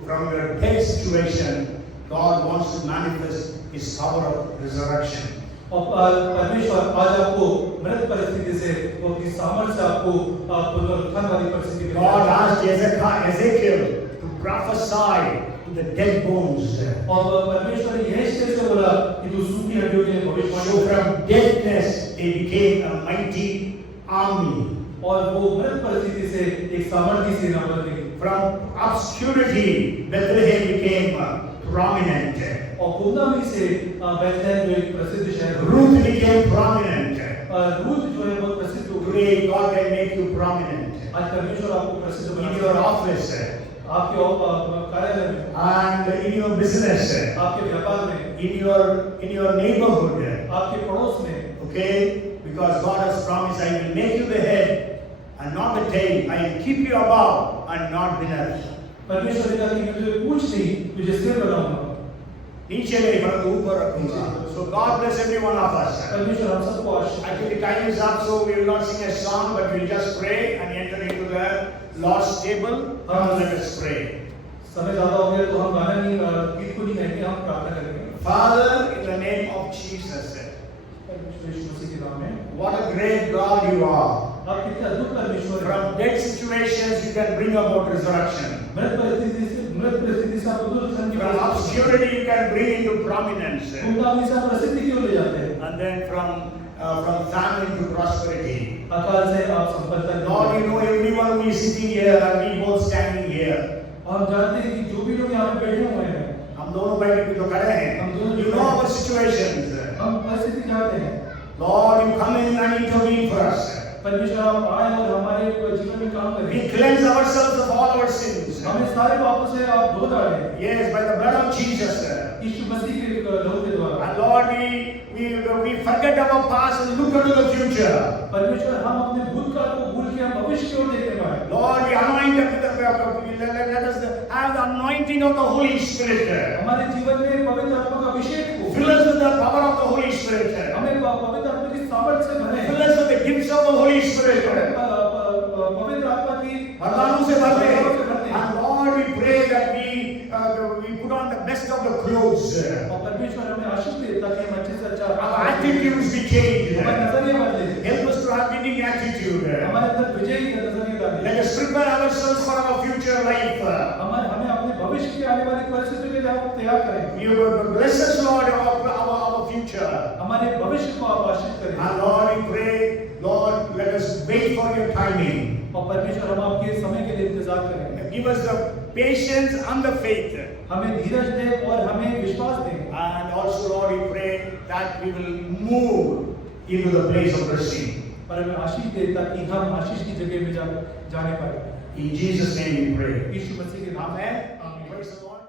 from your dead situation. God wants to manifest His power of resurrection. और परमेश्वर आज आपको मृत परिस्थिति से वो अपनी सामर्थ्य से आपको पुनरुत्थान वाली परिस्थिति में God asked Ezekiel to prophesy to the dead bones. और परमेश्वर ने यह से बोला कि तू सूखी हड्डियों के लिए भविष्यवाणी So from deadness they became a mighty army. और वो मृत परिस्थिति से एक सामर्थ्य सेना बन गई। From obscurity Bethlehem became prominent. और गुमनामी से बेथलेहम जो एक प्रसिद्ध शहर हो Ruth became prominent. रूथ जो है बहुत प्रसिद्ध हो गई। Today God can make you prominent आज परमेश्वर आपको प्रसिद्ध in बना your office आपके कार्यालय में, and in your business, आपके व्यापार में, in your neighborhood. आपके पड़ोस में। Okay, because God has promised, I will make you the head and not the tail. I will keep you above and not beneath. परमेश्वर ने कहा कि मैं तुझे पूछ नहीं तुझे सिर बनाऊंगा। नीचे नहीं परंतु ऊपर रखूंगा. So God bless every one of us. परमेश्वर हम सबको आशीष। Actually, time is up, so we will not sing a song, but we will just pray and enter into the Lord's table. Come on, let us pray. समय ज़्यादा हो गया तो हम गाना नहीं गीत को नहीं गाएंगे, हम प्रार्थना करेंगे। Father, in the name of Jesus, परमेश्वर यीशु मसीह के नाम में। what a great God you are. आप कितने अद्भुत परमेश्वर हैं। From dead situations, you can bring about resurrection. मृत परिस्थिति से आप पुनरुत्थान की From obscurity, you can bring into prominence. गुमनामी से आप प्रसिद्धि की ओर ले जाते हैं। And then from famine to prosperity. अकाल से आप संपन्नता की ओर। Lord, you know everyone who is sitting here and we both standing here. हम जानते हैं कि जो भी लोग यहाँ पे बैठे हुए हैं, हम दोनों बैठ के जो खड़े हैं, हम दोनों you know our situations. हम परिस्थिति जानते हैं। Lord, you come in and intervene for us. परमेश्वर आप आए और हमारे जीवन में काम करें। We cleanse ourselves of all our sins. हमें सारे पापों से आप धो डालें। Yes, by the blood of Jesus. यीशु मसीह के लहू के द्वारा। And Lord, we forget our past and look into the future. परमेश्वर हम अपने भूतकाल को भूल के हम भविष्य की ओर देखने पाए। Lord, we anoint let us have the anointing of the Holy Spirit. हमारे जीवन में पवित्र आत्मा का अभिषेक हो। Fill us with the power of the Holy Spirit. हमें पवित्र आत्मा की सामर्थ्य से भरें। Fill us with the gifts of the Holy Spirit. पवित्र आत्मा की वरदानों से भर दे. And Lord, we pray that we put on the best of the clothes. और परमेश्वर हमें आशीष दे ताकि हम अच्छे से अच्छा attitudes be changed. हमारा नजरिया बदले, Help us to have winning attitude. हमारे अंदर विजयी का नजरिया डाले। Let us prepare ourselves for our future life. हमें अपने भविष्य की आने वाली परिस्थितियों के लिए आप तैयार करें। You will bless us, Lord, our future. हमारे भविष्य को आप आशीष करें। And Lord, we pray, Lord, let us wait for your timing. और परमेश्वर हम आपके समय के लिए इंतजार करें। Give us the patience and the faith. हमें धीरज दे और हमें विश्वास दे। And also, Lord, we pray that we will move into the place of blessing. और हमें आशीष दे ताकि हम आशीष की जगह में जाने पाए। In Jesus' name we pray. यीशु मसीह के नाम में Amen. Praise the Lord.